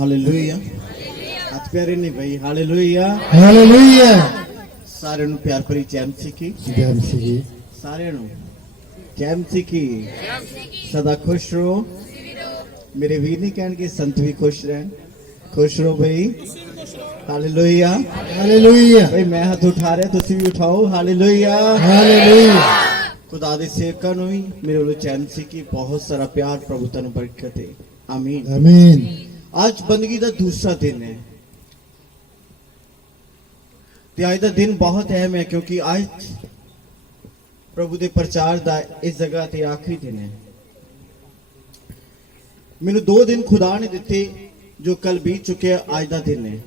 Hallelujah. हाथ प्यारे नहीं भाई। Hallelujah hallelujah. सारे नु प्यार भरी जय मसीह की। जय मसीह की। सारे नु जय मसीह की। सदा खुश रहो। मेरे वीर नहीं कहणगे संत भी खुश रहन। खुश रहो भाई। Hallelujah hallelujah. भाई मैं हाथ उठा रहा तुसी भी उठाओ। Hallelujah hallelujah. खुदा दे सेवकां नूं भी मेरे वालों जय मसीह की बहुत सारा प्यार प्रभु तनु बरकत है। आमीन आमीन। आज बंदगी का दूसरा दिन है। आज का दिन बहुत अहम है क्योंकि आज प्रभु के प्रचार का इस जगह ते आखिरी दिन है। मैनू 2 दिन खुदा ने दिते जो कल बीत चुके। आज का दिन है।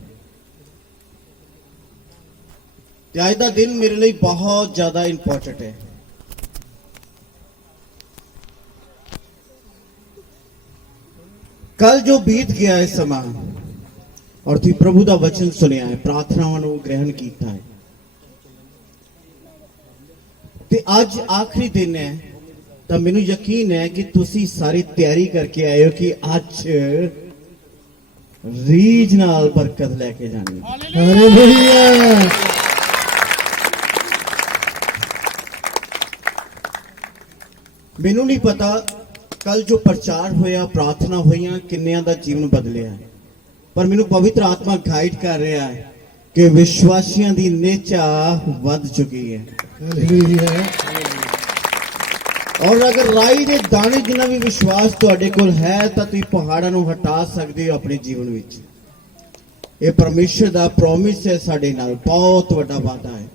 आज का दिन मेरे लिए बहुत ज्यादा इंपॉर्टेंट है। कल जो बीत गया है समा और तुम प्रभु का वचन सुनिया है, प्रार्थनावां ग्रहण किया है ते आज आखिरी दिन है। तो मैनू यकीन है कि तुसी सारी तैयारी करके आए हो कि आज रीज नाल बरकत लेके जानी। हालेलुया। मैनू नहीं पता कल जो प्रचार होया प्रार्थना हुई किन्नियां दा जीवन बदलिया है, पर मैनू पवित्र आत्मा गाइड कर रहा है कि विश्वासियों की नेचा वध चुकी है। हालेलुया। और अगर राई दे दाने जिन्ना भी विश्वास तुहाडे कोल है तो तुसीं पहाड़ां नूं हटा सकदे हो अपने जीवन विच। ये परमेश्वर दा प्रॉमिस है साडे नाल, बहुत वड्डा वादा है।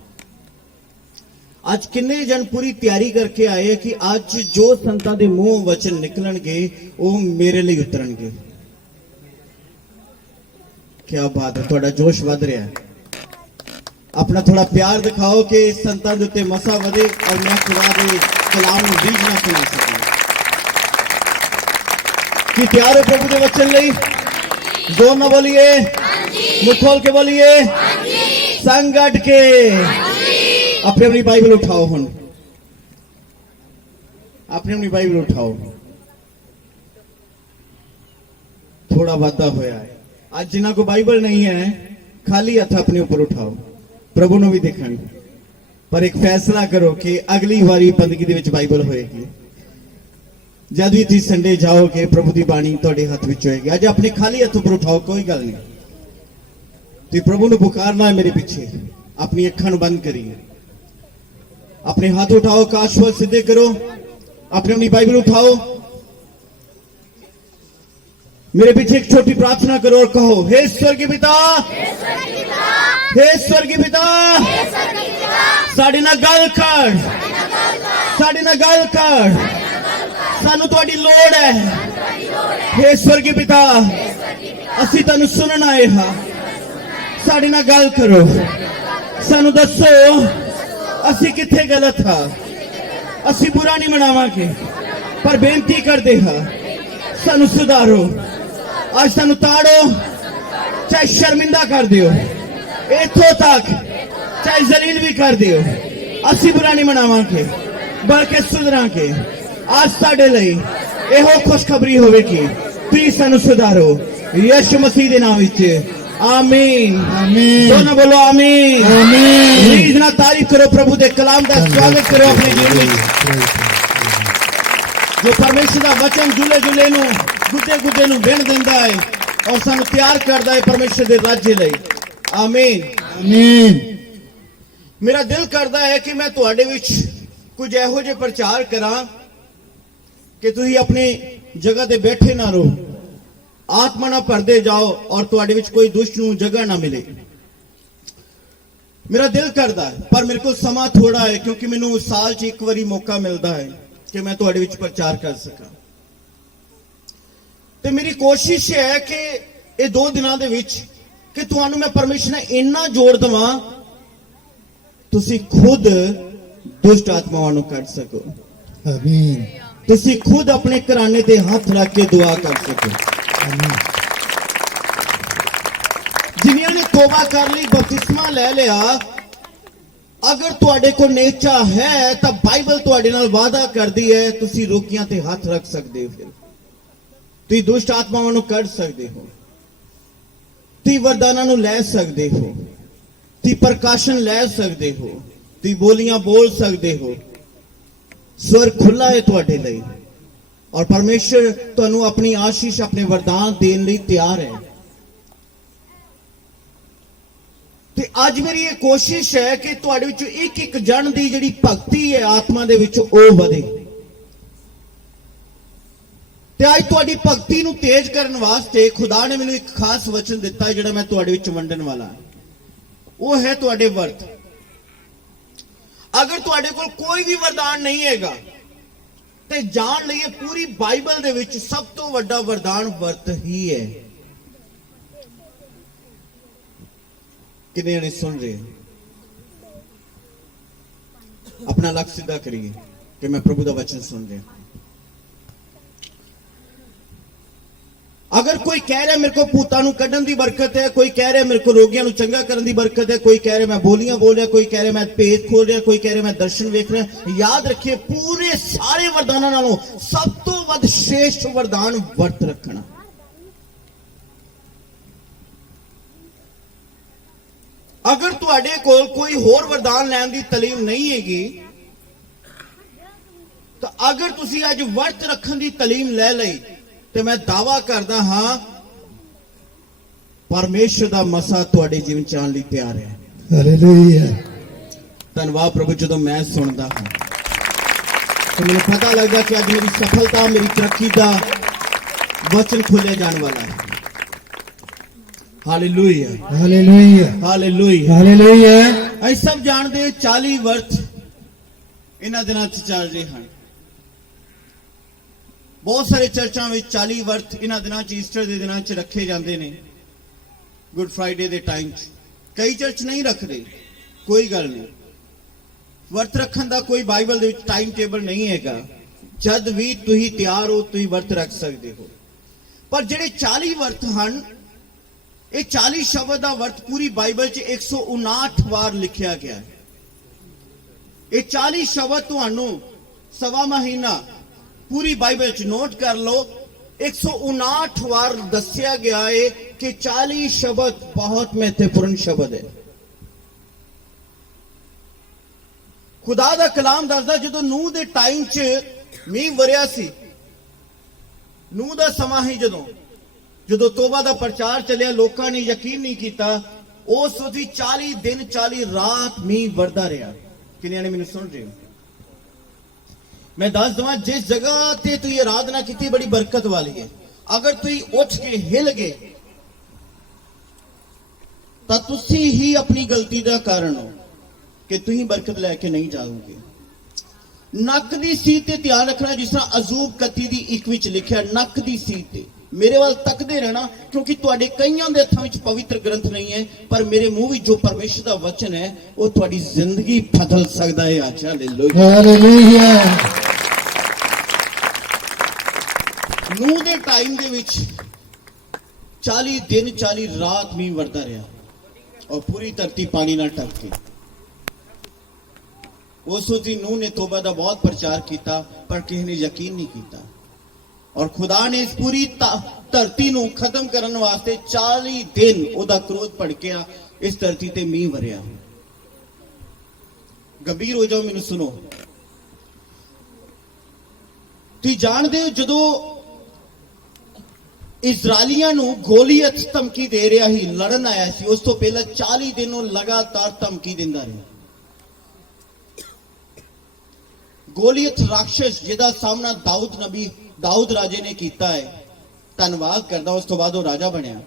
आज किन्ने जन पूरी तैयारी करके आए कि आज जो संतां दे मुंह वचन निकलणगे वो मेरे लिए उतरनगे। क्या बात है, थोड़ा जोश वध रहा है। अपना थोड़ा प्यार दिखाओ कि संतां दे उत्ते मसा वधे और मैं खुदा दे कलाम नूं रीझ ना सुना सकां। कि प्यार है प्रभु के वचन लई? जोर ना बोलिए, मुंह खोल के बोलिए, संग अट के। अपनी अपनी बाइबल उठाओ। हुण अपनी अपनी बाइबल उठाओ। थोड़ा वादा होया है। आज जिन्हां को बाइबल नहीं है खाली हथ अपने ऊपर उठाओ, प्रभु ने भी देखण। पर एक फैसला करो कि अगली बारी बंदगी दे विच बाइबल होएगी। जद भी तुसीं संडे जाओगे प्रभु की बाणी तुहाडे हथ विच होएगी। आज अपने खाली हथ ऊपर उठाओ, कोई गल नहीं। तुसीं प्रभु नूं पुकारना है मेरे पीछे। अपनी अखां नूं बंद करिए, अपने हाथ उठाओ, काशवल सीधे करो, अपनी अपनी बाइबल उठाओ, मेरे पीछे एक छोटी प्रार्थना करो और कहो, हे स्वर्गीय पिता, हे स्वर्गीय पिता, साडे नाल गल कर, साडे नाल गल कर, सानू तुहाडी लोड़ है। हे स्वर्गीय पिता, असीं तुहानू सुनन आए हां, साडे नाल गल करो, सानू दसो असी किथे गलत हा। असी बुरा नहीं मनावांगे पर बेनती करते हाँ, सानू सुधारो। आज सानू ताड़ो, चाहे शर्मिंदा कर दियो, इथों तक चाहे जलील भी कर दियो। असी बुरा नहीं मनावांगे बल्कि सुधरांगे। आज साडे लई इहो खुशखबरी होवेगी, तुसीं सानू सुधारो यीशु मसीह दे नाम विच। आमीन आमीन। दोनों बोलो आमीन आमीन। प्लीज ना तारीफ करो, प्रभु के कलाम का स्वागत करो अपने जीवन में। जो परमेश्वर का वचन जुले जुले नूं गुदे गुदे नूं बिन दिंदा है और सानू तैयार करदा है परमेश्वर दे राज्य लई। आमीन आमीन। मेरा दिल करदा है कि मैं तुहाडे विच कुछ इहो जिहे प्रचार करां कि तुसीं अपनी जगह ते बैठे ना रहो, आत्मा ना भरदे जाओ और तुहाडे विच कोई दुष्ट नूं जगह ना मिले। मेरा दिल करदा है पर मेरे को समा थोड़ा है क्योंकि मैनू साल च एक बारी मौका मिलता है कि मैं तुहाडे विच प्रचार कर सकां। ते मेरी कोशिश है कि ये 2 दिनां दे विच कि तुहानू मैं परमेश्वर ने इन्ना जोड़ दवां तुसीं खुद दुष्ट आत्मावां नूं कढ सको। आमीन। तुसीं खुद अपने घराने ते हाथ रख के दुआ कर सको। जिन्होंने ने तौबा कर ली, बपतिस्मा ले लिया, अगर तुहाडे को नेचा है तो बाइबल तुहाडे नाल वादा करदी है तुसीं रोगियां ते हाथ रख सकदे हो, फिर तुसीं दुष्ट आत्मावां नूं कढ सकदे हो। ਤੁਸੀਂ ਵਰਦਾਨਾਂ ਨੂੰ ਲੈ ਸਕਦੇ ਹੋ, ਤੁਸੀਂ ਪ੍ਰਕਾਸ਼ਨ ਲੈ ਸਕਦੇ ਹੋ, ਤੁਸੀਂ ਬੋਲੀਆਂ ਬੋਲ ਸਕਦੇ ਹੋ। ਸਵਰ ਖੁੱਲਾ ਹੈ ਤੁਹਾਡੇ ਲਈ ਔਰ ਪਰਮੇਸ਼ਰ ਤੁਹਾਨੂੰ ਆਪਣੀ ਆਸ਼ੀਸ਼, ਆਪਣੇ ਵਰਦਾਨ ਦੇਣ ਲਈ ਤਿਆਰ ਹੈ। ਤੇ ਅੱਜ ਮੇਰੀ ਇਹ ਕੋਸ਼ਿਸ਼ ਹੈ ਕਿ ਤੁਹਾਡੇ ਵਿੱਚੋਂ ਇੱਕ ਇੱਕ ਜਣ ਦੀ ਜਿਹੜੀ ਭਗਤੀ ਹੈ ਆਤਮਾ ਦੇ ਵਿੱਚ ਉਹ ਵਧੇ। ਤੇ ਅੱਜ ਤੁਹਾਡੀ ਭਗਤੀ ਨੂੰ ਤੇਜ਼ ਕਰਨ ਵਾਸਤੇ ਖੁਦਾ ਨੇ ਮੈਨੂੰ ਇੱਕ ਖਾਸ ਵਚਨ ਦਿੱਤਾ ਜਿਹੜਾ ਮੈਂ ਤੁਹਾਡੇ ਵਿੱਚ ਵੰਡਣ ਵਾਲਾ ਹਾਂ। ਉਹ ਹੈ ਤੁਹਾਡੇ ਵਰਤ। ਅਗਰ ਤੁਹਾਡੇ ਕੋਲ ਕੋਈ ਵੀ ਵਰਦਾਨ ਨਹੀਂ ਹੈਗਾ ਤੇ ਜਾਣ ਲਈਏ ਪੂਰੀ ਬਾਈਬਲ ਦੇ ਵਿੱਚ ਸਭ ਤੋਂ ਵੱਡਾ ਵਰਦਾਨ ਵਰਤ ਹੀ ਹੈ। ਕਿੰਨੇ ਜਣੇ ਸੁਣ ਰਹੇ? ਆਪਣਾ ਲੱਕ ਸਿੱਧਾ ਕਰੀਏ ਕਿ ਮੈਂ ਪ੍ਰਭੂ ਦਾ ਵਚਨ ਸੁਣ ਰਿਹਾ। अगर कोई कह रहा है मेरे को भूतां नूं कड्ढण दी बरकत है, कोई कह रहा है मेरे को रोगियां नूं चंगा करन दी बरकत है, कोई कह रहा मैं बोलियां बोल रहा, कोई कह रहा मैं भेद खोल रहा, कोई कह रहा मैं दर्शन वेख रहा, याद रखिए पूरे सारे वरदानां नालों सब तो वध श्रेष्ठ वरदान वर्त रखना। अगर तुहाडे कोल कोई होर वरदान लैण दी तलीम नहीं हैगी तो अगर तुसी अज वर्त रखण दी तलीम ले लई ਤੇ ਮੈਂ ਦਾਵਾ ਕਰਦਾ ਹਾਂ ਪਰਮੇਸ਼ਰ ਦਾ ਮਸਾ ਤੁਹਾਡੇ ਜੀਵਨ ਚ ਆਉਣ ਲਈ ਤਿਆਰ ਹੈ। ਹਾਲੇਲੂਇਆ। ਧੰਨਵਾਦ ਪ੍ਰਭੂ। ਜਦੋਂ ਮੈਂ ਸੁਣਦਾ ਹਾਂ ਤਾਂ ਮੈਨੂੰ ਪਤਾ ਲੱਗਦਾ ਕਿ ਅੱਜ ਮੇਰੀ ਸਫਲਤਾ, ਮੇਰੀ ਤਰੱਕੀ ਦਾ ਵਚਨ ਖੁੱਲੇ ਜਾਣ ਵਾਲਾ ਹੈ। Hallelujah, hallelujah, hallelujah, hallelujah. ਅਸੀਂ ਸਭ ਜਾਣਦੇ 40 ਵਰਤ ਇਹਨਾਂ ਦਿਨਾਂ ਚ ਚੱਲ ਰਹੇ ਹਨ। बहुत सारे चर्चा में 40 वर्त इन्हां दिनां च ईस्टर के दिनां च रखे जाते हैं, गुड फ्राइडे के टाइम कई चर्च नहीं रखते, कोई गल नहीं। वर्त रखन का कोई Bible they which time table नहीं हैगा, जद भी तुसीं तैयार हो तुसीं वर्त रख सकते हो। पर जिहड़े 40 वर्त हैं ये 40 शब्द का वर्त पूरी बाइबल च 159 बार लिखा गया है। ये 40 शब्द तुहानूं सवा महीना पूरी बाइबल च नोट कर लो, 159 बार दसिया गया है कि 40 शब्द बहुत महत्वपूर्ण शब्द है। खुदा दा कलाम दसदा जदों नूह दे टाइम च मींह वरिया सी, नूह दा समा ही जदों तौबा दा प्रचार चलिया, लोकां ने यकीन नहीं किया, उस वक्त 40 दिन 40 रात मींह वरदा रहा। किन्ने ने मैनूं सुन रहे हो? मैं दस दवा जिस जगह ते तू ये आराधना की बड़ी बरकत वाली है, अगर तू उठ के हिल गए तो तुसी ही अपनी गलती का कारण हो कि तू ही बरकत लैके नहीं जाओगे। नक दी सीट ते ध्यान रखना, जिस तरह अजूब 31 दी 1 विच लिखा, नक दी सीट ते मेरे वाल तकते रहना, क्योंकि तुहाडे कईयां दे हत्थां विच पवित्र ग्रंथ नहीं है, पर मेरे मुंह विच जो परमेश्वर दा वचन है वो तुहाडी जिंदगी बदल सकदा है। अच्छा हालेलुया, हालेलुया। नूह दे टाइम दे विच 40 दिन 40 रात मींह वरदा रहा और पूरी धरती पानी नाल ढक गई। उस वक्त नूह ने तौबा दा बहुत प्रचार किया, पर किसी ने यकीन नहीं किया और खुदा ने इस पूरी धरती नूं खत्म करने वास्ते 40 दिन ओदा क्रोध भड़किया, इस धरती ते मींह वरिया। गंभीर हो जाओ, मैनूं सुनो। तुसीं जाणदे हो जदों इजरायलियां नूं गोलियत धमकी दे रहा ही, लड़न आया सी, उस तो पहले 40 दिन लगातार धमकी दिंदा रहा। गोलियत राक्षस जिहदा सामना दाऊद राजे ने किया है, धन्नवाद करदा, उस तो बाद वो राजा बनया।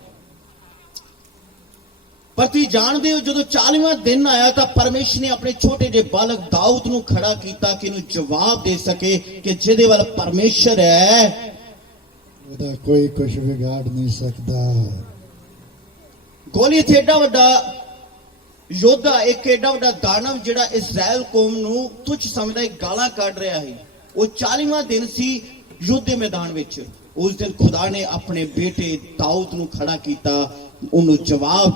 पर तुसीं जाणदे हो जदों 40वां दिन आया तो परमेश्वर ने अपने छोटे जे बालक दाऊद नूं खड़ा किया कि इहनूं जवाब दे सके कि जिहदे वाल परमेश्वर है ਉਹਦਾ ਕੋਈ ਕੁਝ ਵਿਗਾੜ ਨਹੀਂ ਸਕਦਾ। गोलियत एडा वड्डा योद्धा, एक एडा वड्डा दानव जिहड़ा इजराइल कौम नूं तुच्छ समझदा गालां कढ रहा है, वो 40वां दिन सी युद्ध के मैदान विच। उस दिन खुदा ने अपने बेटे दाऊद नूं खड़ा किया, उन्होंने जवाब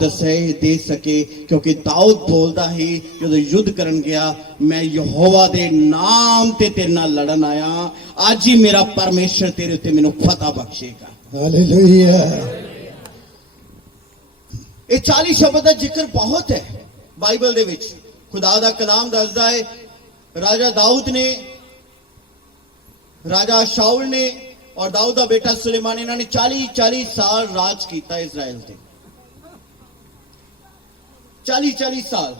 दे सके, क्योंकि दाऊद बोलता ही जदों युद्ध करन गया, मैं यहोवा दे नाम ते तेरे नाल लड़न आया, आज ही मेरा परमेश्वर तेरे उत्ते मैनूं फतह बख्शेगा। हालेलुया। ਇਹ 40 ਸ਼ਬਦ ਦਾ ਜ਼ਿਕਰ ਬਹੁਤ ਹੈ ਬਾਈਬਲ ਦੇ ਵਿੱਚ। ਖੁਦਾ ਦਾ ਕਲਾਮ ਦੱਸਦਾ ਹੈ ਰਾਜਾ ਦਾਊਦ ਨੇ, ਰਾਜਾ ਸ਼ਾਉਲ ਨੇ ਔਰ ਦਾਊਦ ਦਾ ਬੇਟਾ ਸੁਲੇਮਾਨ, ਇਹਨਾਂ ਨੇ 40 ਸਾਲ ਰਾਜ ਕੀਤਾ ਇਜ਼ਰਾਈਲ ਤੇ। 40 ਸਾਲ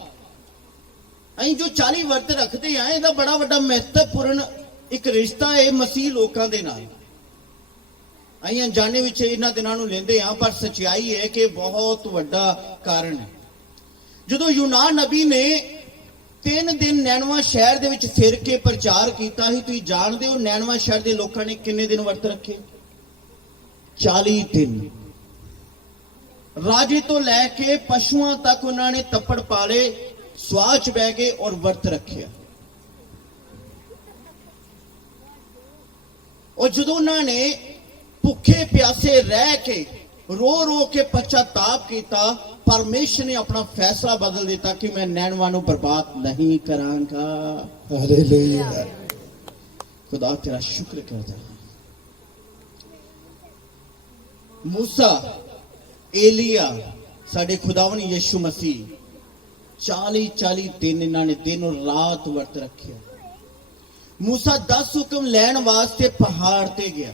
ਅਸੀਂ ਜੋ 40 ਵਰਤ ਰੱਖਦੇ ਆ, ਇਹਦਾ ਬੜਾ ਵੱਡਾ ਮਹੱਤਵਪੂਰਨ ਇੱਕ ਰਿਸ਼ਤਾ ਹੈ ਮਸੀਹ ਲੋਕਾਂ ਦੇ ਨਾਲ। ਅਸੀਂ ਅਣਜਾਣੇ ਵਿੱਚ ਇਹਨਾਂ ਦਿਨਾਂ ਨੂੰ ਲੈਂਦੇ ਆ, ਪਰ ਸੱਚਾਈ ਹੈ ਕਿ ਬਹੁਤ ਵੱਡਾ ਕਾਰਨ ਹੈ। ਜਦੋਂ ਯੂਨਾਨ ਨਬੀ ਨੇ 3 ਦਿਨ ਨੈਨਵਾ ਸ਼ਹਿਰ ਦੇ ਵਿੱਚ ਫਿਰ ਕੇ ਪ੍ਰਚਾਰ ਕੀਤਾ ਸੀ, ਤੁਸੀਂ ਜਾਣਦੇ ਹੋ ਨੈਨਵਾ ਸ਼ਹਿਰ ਦੇ ਲੋਕਾਂ ਨੇ ਕਿੰਨੇ ਦਿਨ ਵਰਤ ਰੱਖੇ? 40 ਦਿਨ। ਰਾਜੇ ਤੋਂ ਲੈ ਕੇ ਪਸ਼ੂਆਂ ਤੱਕ ਉਹਨਾਂ ਨੇ ਤੱਪੜ ਪਾਲੇ, ਸਵਾਹ ਚ ਬਹਿ ਗਏ ਔਰ ਵਰਤ ਰੱਖਿਆ। ਔਰ ਜਦੋਂ ਉਹਨਾਂ ਨੇ ਭੁੱਖੇ ਪਿਆਸੇ ਰਹਿ ਕੇ ਰੋ ਕੇ ਪਛਤਾਪ ਕੀਤਾ, ਪਰਮੇਸ਼ਰ ਨੇ ਆਪਣਾ ਫੈਸਲਾ ਬਦਲ ਦਿੱਤਾ ਕਿ ਮੈਂ ਨੈਨਵਾ ਨੂੰ ਬਰਬਾਦ ਨਹੀਂ ਕਰਾਂਗਾ। ਹਾਲੇਲੂਇਆ। ਖੁਦਾ ਤੇਰਾ ਸ਼ੁਕਰ ਕਰਦਾ। मूसा, एलिया, साडे खुदावन यीशु मसीह 40 दिन इन्होंने दिन और रात वर्त रखे। मूसा 10 हुक्म लैन वास्ते पहाड़ ते गया,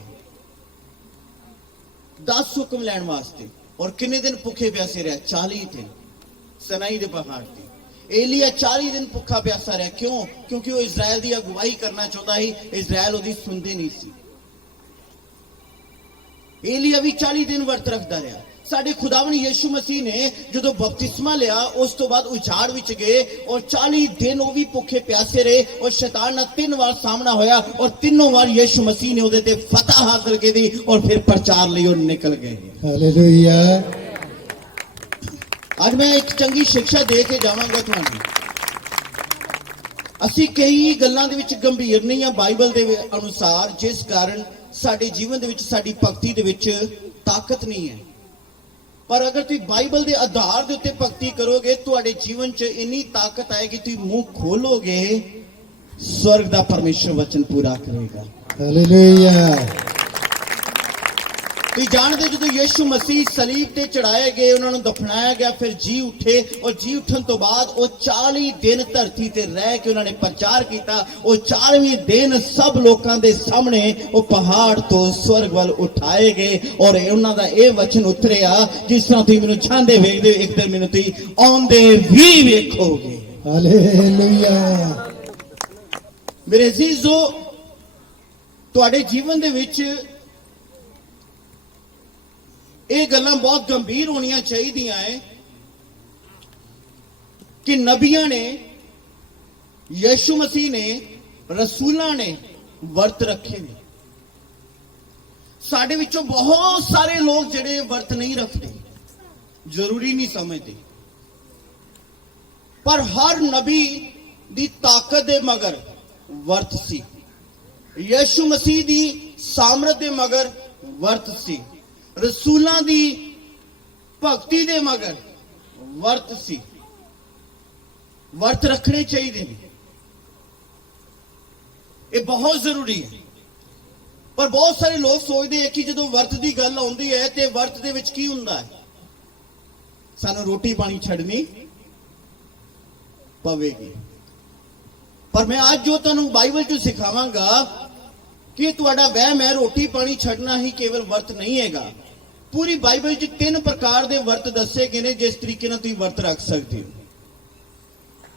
10 हुक्म लैन वास्ते, और किन्ने दिन भुखे प्यासे रहा? 40 दिन सनाई दे पहाड़ ते। एलिया 40 दिन भुखा प्यासा रहा। क्यों? क्योंकि वो इजराइल की अगुवाई करना चाहता ही, इजराइल उसकी सुनते नहीं सी। एलिया भी 40 दिन वर्त रखता रहा। साडे खुदावन यीशु मसीह ने जो बपतिस्मा लिया उस तो बाद उजाड़ विच गए और 40 दिन वो भी भुखे प्यासे रहे और शैतान ना 3 बार सामना होया और तीनों बार यीशु मसीह ने उहदे ते फतह हासिल की दी और फिर प्रचार लिए और निकल गए। हालेलुया। आज मैं एक चंगी शिक्षा दे के जावांगा तुहानू। असी कई गल्लां दे विच गंभीर नहीं हां बाइबल दे अनुसार, जिस कारण साडे जीवन दे विच साडी भगती दे विच ताकत नहीं है। पर अगर तुम बाइबल के आधार के उत्ते भगती करोगे, तुहाडे जीवन च इन्नी ताकत आएगी, तुम मुंह खोलोगे, स्वर्ग का परमेश्वर वचन पूरा करेगा। हालेलुया। तुम जानते जो यीशु मसीह सलीब ते चढ़ाए गए, उन्होंने दफनाया गया, फिर जी उठे और जी उठन तो बाद वो 40 दिन धरती ते रह के उन्होंने प्रचार किया। वो 40वें दिन सब लोगों के सामने वो पहाड़ तो स्वर्ग वाल उठाए गए और उन्हों का यह वचन उतरिया, जिस तरह तुम मैनू छांदे वेखदे हो, एक दिन मैनू तुम आउंदे भी वेखोगे। हालेलुया। मेरे अजीजो, तुहाडे जीवन दे विच ये गल्लां बहुत गंभीर होनियां चाहिए है कि नबियां ने, यीशु मसीह ने, रसूलां ने वर्त रखे ने। साडे विचों बहुत सारे लोग जिहड़े वर्त नहीं रखते, जरूरी नहीं समझते, पर हर नबी दी ताकत दे मगर वर्त सी, यीशु मसीह दी सामर्थ दे मगर वर्त सी, रसूलां दी भक्ति दे मगर वर्त सी। वर्त रखने चाहिए, ये बहुत जरूरी है। पर बहुत सारे लोग सोचते हैं कि जो वर्त की गल आउंदी है ते वर्त दे विच की हुंदा है, सानू रोटी पानी छड्डनी पवेगी। पर मैं आज जो तुहानू बाइबल चों सिखावांगा कि तुहाडा वहम है रोटी पानी छड्डना ही केवल वर्त नहीं हैगा। पूरी बाइबल च 3 प्रकार के वर्त दसे गए ने, जिस तरीके नाल तुसीं वर्त रख सकते हो।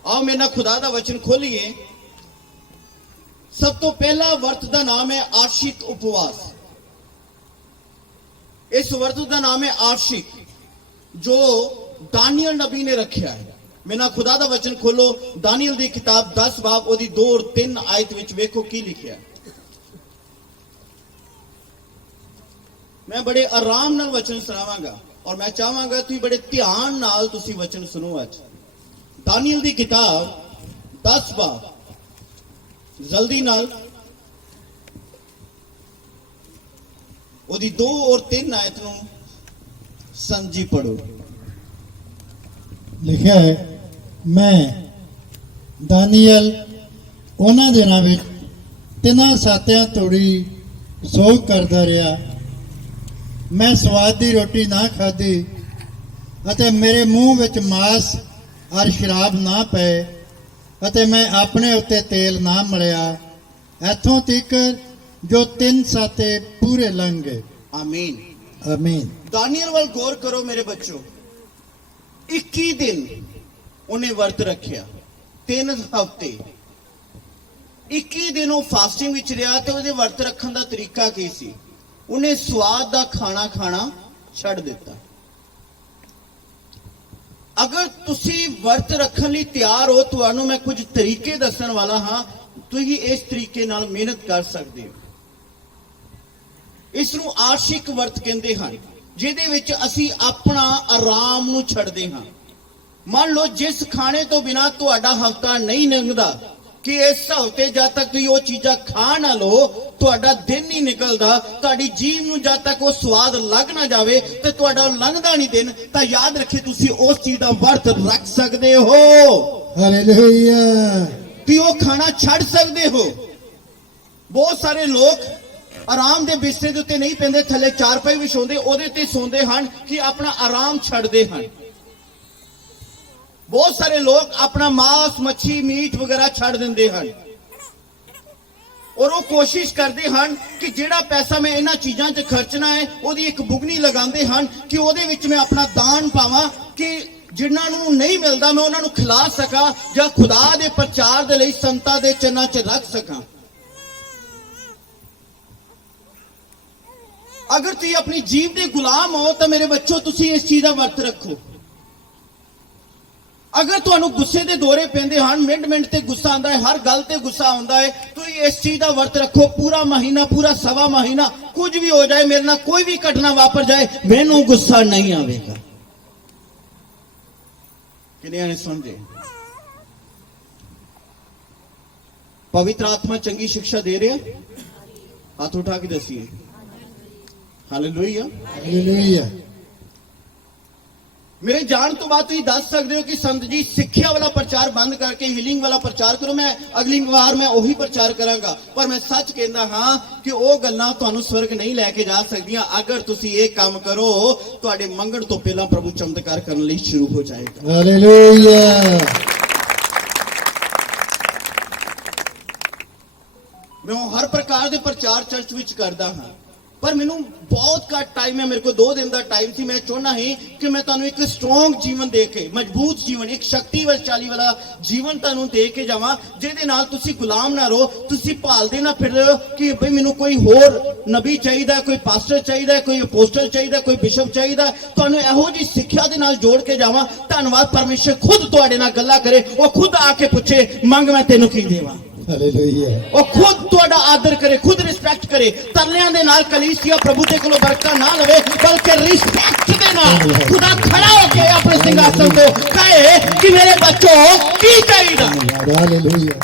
आओ मेरे नाल खुदा दा वचन खोलिए। सब तो पहला वर्त का नाम है आशिक उपवास। इस वर्त का नाम है आशिक, जो दानियल नबी ने रखा है। मेरे नाल खुदा दा वचन खोलो, दानियल दी किताब 10 बाब ओदी 2 और 3 आयत विच वेखो की लिखिया है। मैं बड़े आराम नाल वचन सुनावांगा और मैं चाहांगा तुसीं बड़े ध्यान नाल तुसीं वचन सुनो। अज दानियल दी किताब 10 बाब, जल्दी नाल ओदी 2 और 3 आयत नूं समझी पढ़ो। लिखा है, मैं दानियल उन्हां दिनां विच 3 सातियां तोड़ी सोग करदा रहा। मैं स्वाद की रोटी ना खाधी ਅਤੇ ਮੇਰੇ ਮੂੰਹ ਵਿੱਚ ਮਾਸ ਔਰ ਸ਼ਰਾਬ ਨਾ ਪਏ ਅਤੇ ਮੈਂ ਆਪਣੇ ਉੱਤੇ ਤੇਲ ਨਾ ਮਲਿਆ ਇੱਥੋਂ ਤੀਕ ਜੋ 3 ਸਾਤੇ ਪੂਰੇ ਲੰਘ ਗਏ। आमीन। ਆਮੀਨ। दानियल वाल गौर करो मेरे बच्चों, 21 दिन उन्हें वर्त रखिया, 3 हफ्ते 21 दिन वो फास्टिंग विच रहा ते उहदे वर्त रखण दा तरीका की सी? उन्हें स्वाद दा खाना खाना छड़ दिता। अगर तुसी वर्त रखण लई तैयार हो, तुहानू मैं कुछ तरीके दसण वाला हां, तुसी इस तरीके नाल मेहनत कर सकदे हो। इस नूं आशिक वर्त कहंदे हन, जिहदे विच असीं अपना आराम नूं छड्डदे हां। मान लो जिस खाने तो बिना तुहाडा हफ्ता नहीं लंघदा कि इस हफ्ते जद तक तुसीं वो चीज़ां खा ना लो तुहाडा दिन नहीं निकलदा, तुहाडी जीभ नूं जद तक वो स्वाद लग ना जावे ते तुहाडा लंघदा नहीं दिन, तां याद रखे तुसीं उस चीज़ दा वर्त रख सकदे हो। हालेलुया। तुसीं वो खाना छड्ड सकदे हो। बहुत सारे लोग आराम दे बिस्तर दे उत्ते नहीं पैंदे, थल्ले चारपाई विछाउंदे ओहदे ते सौंदे हन कि अपना आराम छड्डदे हन। बहुत सारे लोग अपना मांस मच्छी मीट वगैरह छड़ देंदे हन और वो कोशिश करते हैं कि जेड़ा पैसा मैं इन्हां चीज़ां च खर्चना है ओहदी एक बुगनी लगाते हैं कि ओहदे विच मैं अपना दान पावां कि जिन्हां नूं नहीं मिलदा मैं उन्हां नूं खिला सकां जां खुदा दे प्रचार दे लई संतां दे चरनां च रख सकां। अगर तुसीं अपनी जीव दे गुलाम हो तो मेरे बच्चों तुसीं इस चीज़ दा वर्त रखो। अगर तुहानू गुस्से दे दौरे पैंदे हन, मिंट मिंट ते गुस्सा आंदा है, हर गल ते गुस्सा आंदा है, तो इस चीज दा वर्त रखो। पूरा महीना, पूरा सवा महीना कुछ भी हो जाए, मेरे नाल कोई भी घटना वापर जाए, मैनू गुस्सा नहीं आवेगा। किन्ने ने समझे? पवित्र आत्मा चंगी शिक्षा दे रहे हैं? हाथ उठा के दसिए हालेलुया। हालेलुया। मेरे जान तो बाद तुम दस सकते हो कि संत जी सिक्ख्या वाला प्रचार बंद करके हीलिंग वाला प्रचार करो। मैं अगली बार मैं वही प्रचार करांगा, पर मैं सच कहना हाँ कि वो गल्लां तुहानू स्वर्ग नहीं लैके जा सकदियां। अगर तुसी ये काम करो तुहाडे मंगण तो पहला प्रभु चमत्कार करने लई शुरू हो जाएगा। हालेलुया। मैं हर प्रकार के प्रचार चर्च विच करदा हाँ, पर मैनू बहुत घट टाइम है, मेरे को 2 दिन का टाइम थी। मैं चाहना ही कि मैं तुहानू एक स्ट्रोंग जीवन दे के, मजबूत जीवन, एक शक्तिशाली वाला जीवन तुहानू दे के जावां जिहदे नाल तुसी गुलाम ना रहो, तुसी भालदे ना फिर कि भाई मैनू कोई होर नबी चाहिए, कोई पास्टर चाहिए, कोई अपोस्टल चाहिए, कोई बिशप चाहिए। तुहानू इहो जी सिक्ख्या दे नाल जोड़ के जावां। धन्नवाद परमेश्वर खुद तुहाडे नाल गल्लां करे, वो खुद आके पूछे मंग मैं तेनू की देवां। हालेलुया। और खुद तुहाडा आदर करे, खुद रिस्पेक्ट करे। तरलियां दे नाल कलीसिया प्रभु दे कोलों बरकत ना लवे, बल्कि रिस्पेक्ट दे नाल खुदा खड़ा होके अपने सिंहासन तो कहे कि मेरे बच्चों की चाहिए। हालेलुया।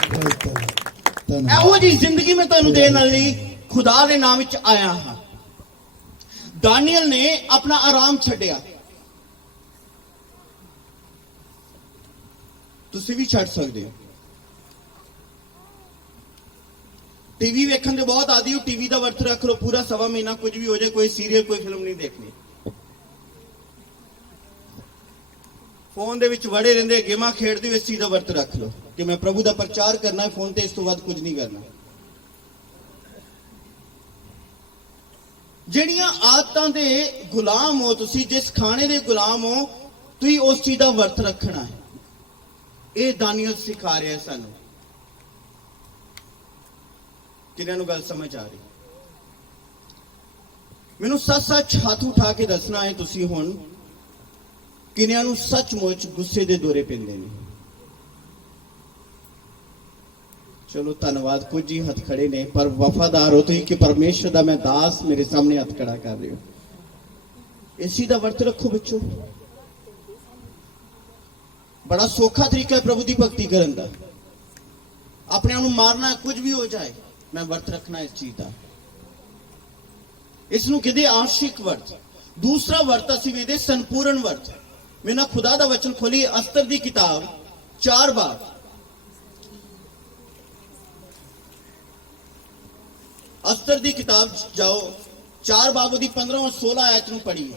एहो जी जिंदगी में तुहानू देण लई खुदा दे नाम विच आया हां। दानियल ने अपना आराम छड्डिया, तुसीं भी छड्ड सकदे हो। टीवी वेखन दे बहुत आदी हो, टीवी का वर्त रख लो पूरा सवा महीना, कुछ भी हो जाए, कोई सीरियल कोई फिल्म नहीं देखनी। फोन दे विच वड़े रहंदे, गेमां खेडदे, इस चीज का वर्त रख लो कि मैं प्रभु का प्रचार करना है फोन ते, इस तो बाद कुछ नहीं करना। ਜਿਹੜੀਆਂ आदतां दे गुलाम हो तुसी, जिस खाने दे गुलाम हो तुसी, उस चीज का वर्त रखना है। ये दानियल सिखा रहा है सानू। किन्हां नूं गल समझ आ रही? मैनू सच सच हाथ उठा के दसना है, तुसी हुण किन्हां नूं सचमुच गुस्से दे दौरे पैंदे ने? चलो धन्नवाद, कुछ ही हथ खड़े ने, पर वफादार हो तुसीं कि परमेश्वर दा मैं दास मेरे सामने हथ खड़ा कर रहे हो। इसी दा वर्त रखो बच्चों। बड़ा सौखा तरीका है प्रभु की भक्ति करन दा। अपने आप नूं मारना, कुछ भी हो जाए, मैं वर्त रखना इस चीज का। इसनूं कहदे आंशिक वर्त। दूसरा वर्त असीं वेखदे संपूर्ण वर्त। मेरा खुदा दा वचन खोली, अस्तर दी किताब 4 बाब। अस्तर दी किताब जाओ, 4 बाब दी 15 और 16 आयत नूं पढ़िए।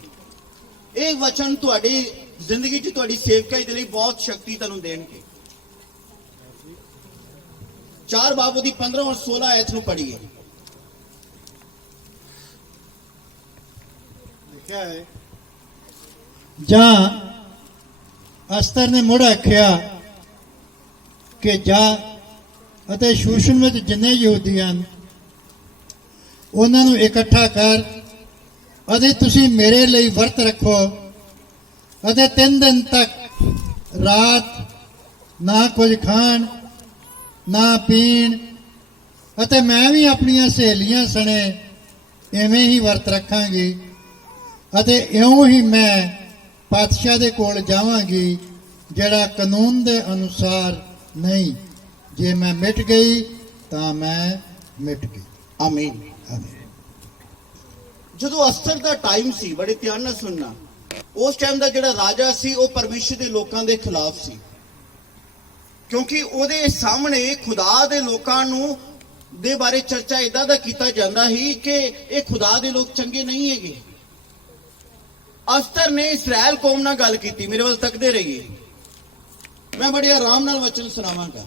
ਇਹ ਵਚਨ ਤੁਹਾਡੇ ਜ਼ਿੰਦਗੀ 'ਚ ਤੁਹਾਡੀ ਸੇਵਕਾਈ ਦੇ ਲਈ ਬਹੁਤ ਸ਼ਕਤੀ ਤੁਹਾਨੂੰ ਦੇਣਗੇ। 4 ਬਾਬ ਉਹਦੀ 15 ਔਰ 16 ਆਇਤ ਨੂੰ ਪੜ੍ਹੀਏ। ਲਿਖਿਆ ਹੈ, ਜਾਂ ਅਸਤਰ ਨੇ ਮੁੜ ਆਖਿਆ ਕਿ ਜਾ ਅਤੇ ਸ਼ੂਸ਼ਨ ਵਿੱਚ ਜਿੰਨੇ ਯਹੂਦੀ ਹਨ ਉਹਨਾਂ ਨੂੰ ਇਕੱਠਾ ਕਰ ਅਤੇ ਤੁਸੀਂ ਮੇਰੇ ਲਈ ਵਰਤ ਰੱਖੋ ਅਤੇ 3 ਦਿਨ ਤੱਕ ਰਾਤ ਨਾ ਕੁਝ ਖਾਣ ਨਾ ਪੀਣ, ਅਤੇ ਮੈਂ ਵੀ ਆਪਣੀਆਂ ਸਹੇਲੀਆਂ ਸਣੇ ਐਵੇਂ ਹੀ ਵਰਤ ਰੱਖਾਂਗੀ ਅਤੇ ਇਉਂ ਹੀ ਮੈਂ ਪਾਤਸ਼ਾਹ ਦੇ ਕੋਲ ਜਾਵਾਂਗੀ ਜਿਹੜਾ ਕਾਨੂੰਨ ਦੇ ਅਨੁਸਾਰ ਨਹੀਂ। ਜੇ ਮੈਂ ਮਿਟ ਗਈ ਤਾਂ ਮੈਂ ਮਿਟ ਗਈ। ਆਮੀਨ। ਆਮੀਨ। ਜਦੋਂ ਅਸਤਰ ਦਾ ਟਾਈਮ ਸੀ, ਬੜੇ ਧਿਆਨ ਨਾਲ ਸੁਣਨਾ, ਉਸ ਟਾਈਮ ਦਾ ਜਿਹੜਾ ਰਾਜਾ ਸੀ ਉਹ ਪਰਮੇਸ਼ਰ ਦੇ ਲੋਕਾਂ ਦੇ ਖਿਲਾਫ ਸੀ, ਕਿਉਂਕਿ ਉਹਦੇ ਸਾਹਮਣੇ ਖੁਦਾ ਦੇ ਲੋਕਾਂ ਨੂੰ ਦੇ ਬਾਰੇ ਚਰਚਾ ਇਦਾਂ ਦਾ ਕੀਤਾ ਜਾਂਦਾ ਸੀ ਕਿ ਇਹ ਖੁਦਾ ਦੇ ਲੋਕ ਚੰਗੇ ਨਹੀਂ ਹੈਗੇ। ਅਸਤਰ ਨੇ ਇਸਰਾਇਲ ਕੌਮ ਨਾਲ ਗੱਲ ਕੀਤੀ। ਮੇਰੇ ਵੱਲ ਤੱਕਦੇ ਰਹੀਏ, ਮੈਂ ਬੜੇ ਆਰਾਮ ਨਾਲ ਵਚਨ ਸੁਣਾਵਾਂਗਾ।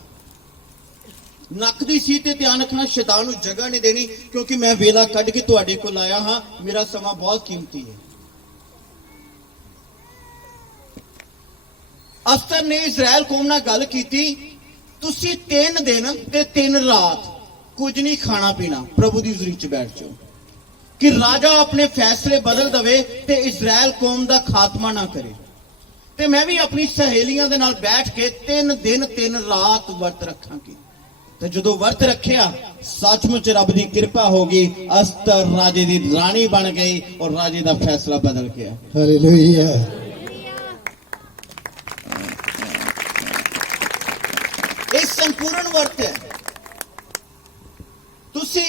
ਨੱਕ ਦੀ ਸੀਟ ਤੇ ਧਿਆਨ ਰੱਖਣਾ, ਸ਼ੈਤਾਨ ਨੂੰ ਜਗ੍ਹਾ ਨਹੀਂ ਦੇਣੀ, ਕਿਉਂਕਿ ਮੈਂ ਵੇਲਾ ਕੱਢ ਕੇ ਤੁਹਾਡੇ ਕੋਲ ਆਇਆ ਹਾਂ। ਮੇਰਾ ਸਮਾਂ ਬਹੁਤ ਕੀਮਤੀ ਹੈ। ਅਸਤਰ ਨੇ ਇਸਰਾਇਲ ਕੌਮ ਨਾਲ ਗੱਲ ਕੀਤੀ, ਤੁਸੀਂ 3 ਦਿਨ ਤੇ 3 ਰਾਤ ਕੁਝ ਨਹੀਂ ਖਾਣਾ ਪੀਣਾ, ਪ੍ਰਭੂ ਦੀ ਹਜ਼ੂਰੀ 'ਚ ਬੈਠ ਜਾਓ ਕਿ ਰਾਜਾ ਆਪਣੇ ਫੈਸਲੇ ਬਦਲ ਦਵੇ ਤੇ ਇਸਰਾਇਲ ਕੌਮ ਦਾ ਖਾਤਮਾ ਨਾ ਕਰੇ। ਤੇ ਮੈਂ ਵੀ ਆਪਣੀ ਸਹੇਲੀਆਂ ਦੇ ਨਾਲ ਬੈਠ ਕੇ 3 ਦਿਨ 3 ਰਾਤ ਵਰਤ ਰੱਖਾਂਗੀ। ਤੇ ਜਦੋਂ ਵਰਤ ਰੱਖਿਆ, ਸੱਚਮੁੱਚ ਰੱਬ ਦੀ ਕਿਰਪਾ ਹੋ ਗਈ। ਅਸਤਰ ਰਾਜੇ ਦੀ ਰਾਣੀ ਬਣ ਗਈ ਔਰ ਰਾਜੇ ਦਾ ਫੈਸਲਾ ਬਦਲ ਗਿਆ। ਹਾਲੇਲੂਇਆ। ਇਹ ਸੰਪੂਰਨ ਵਰਤ ਹੈ। ਤੁਸੀਂ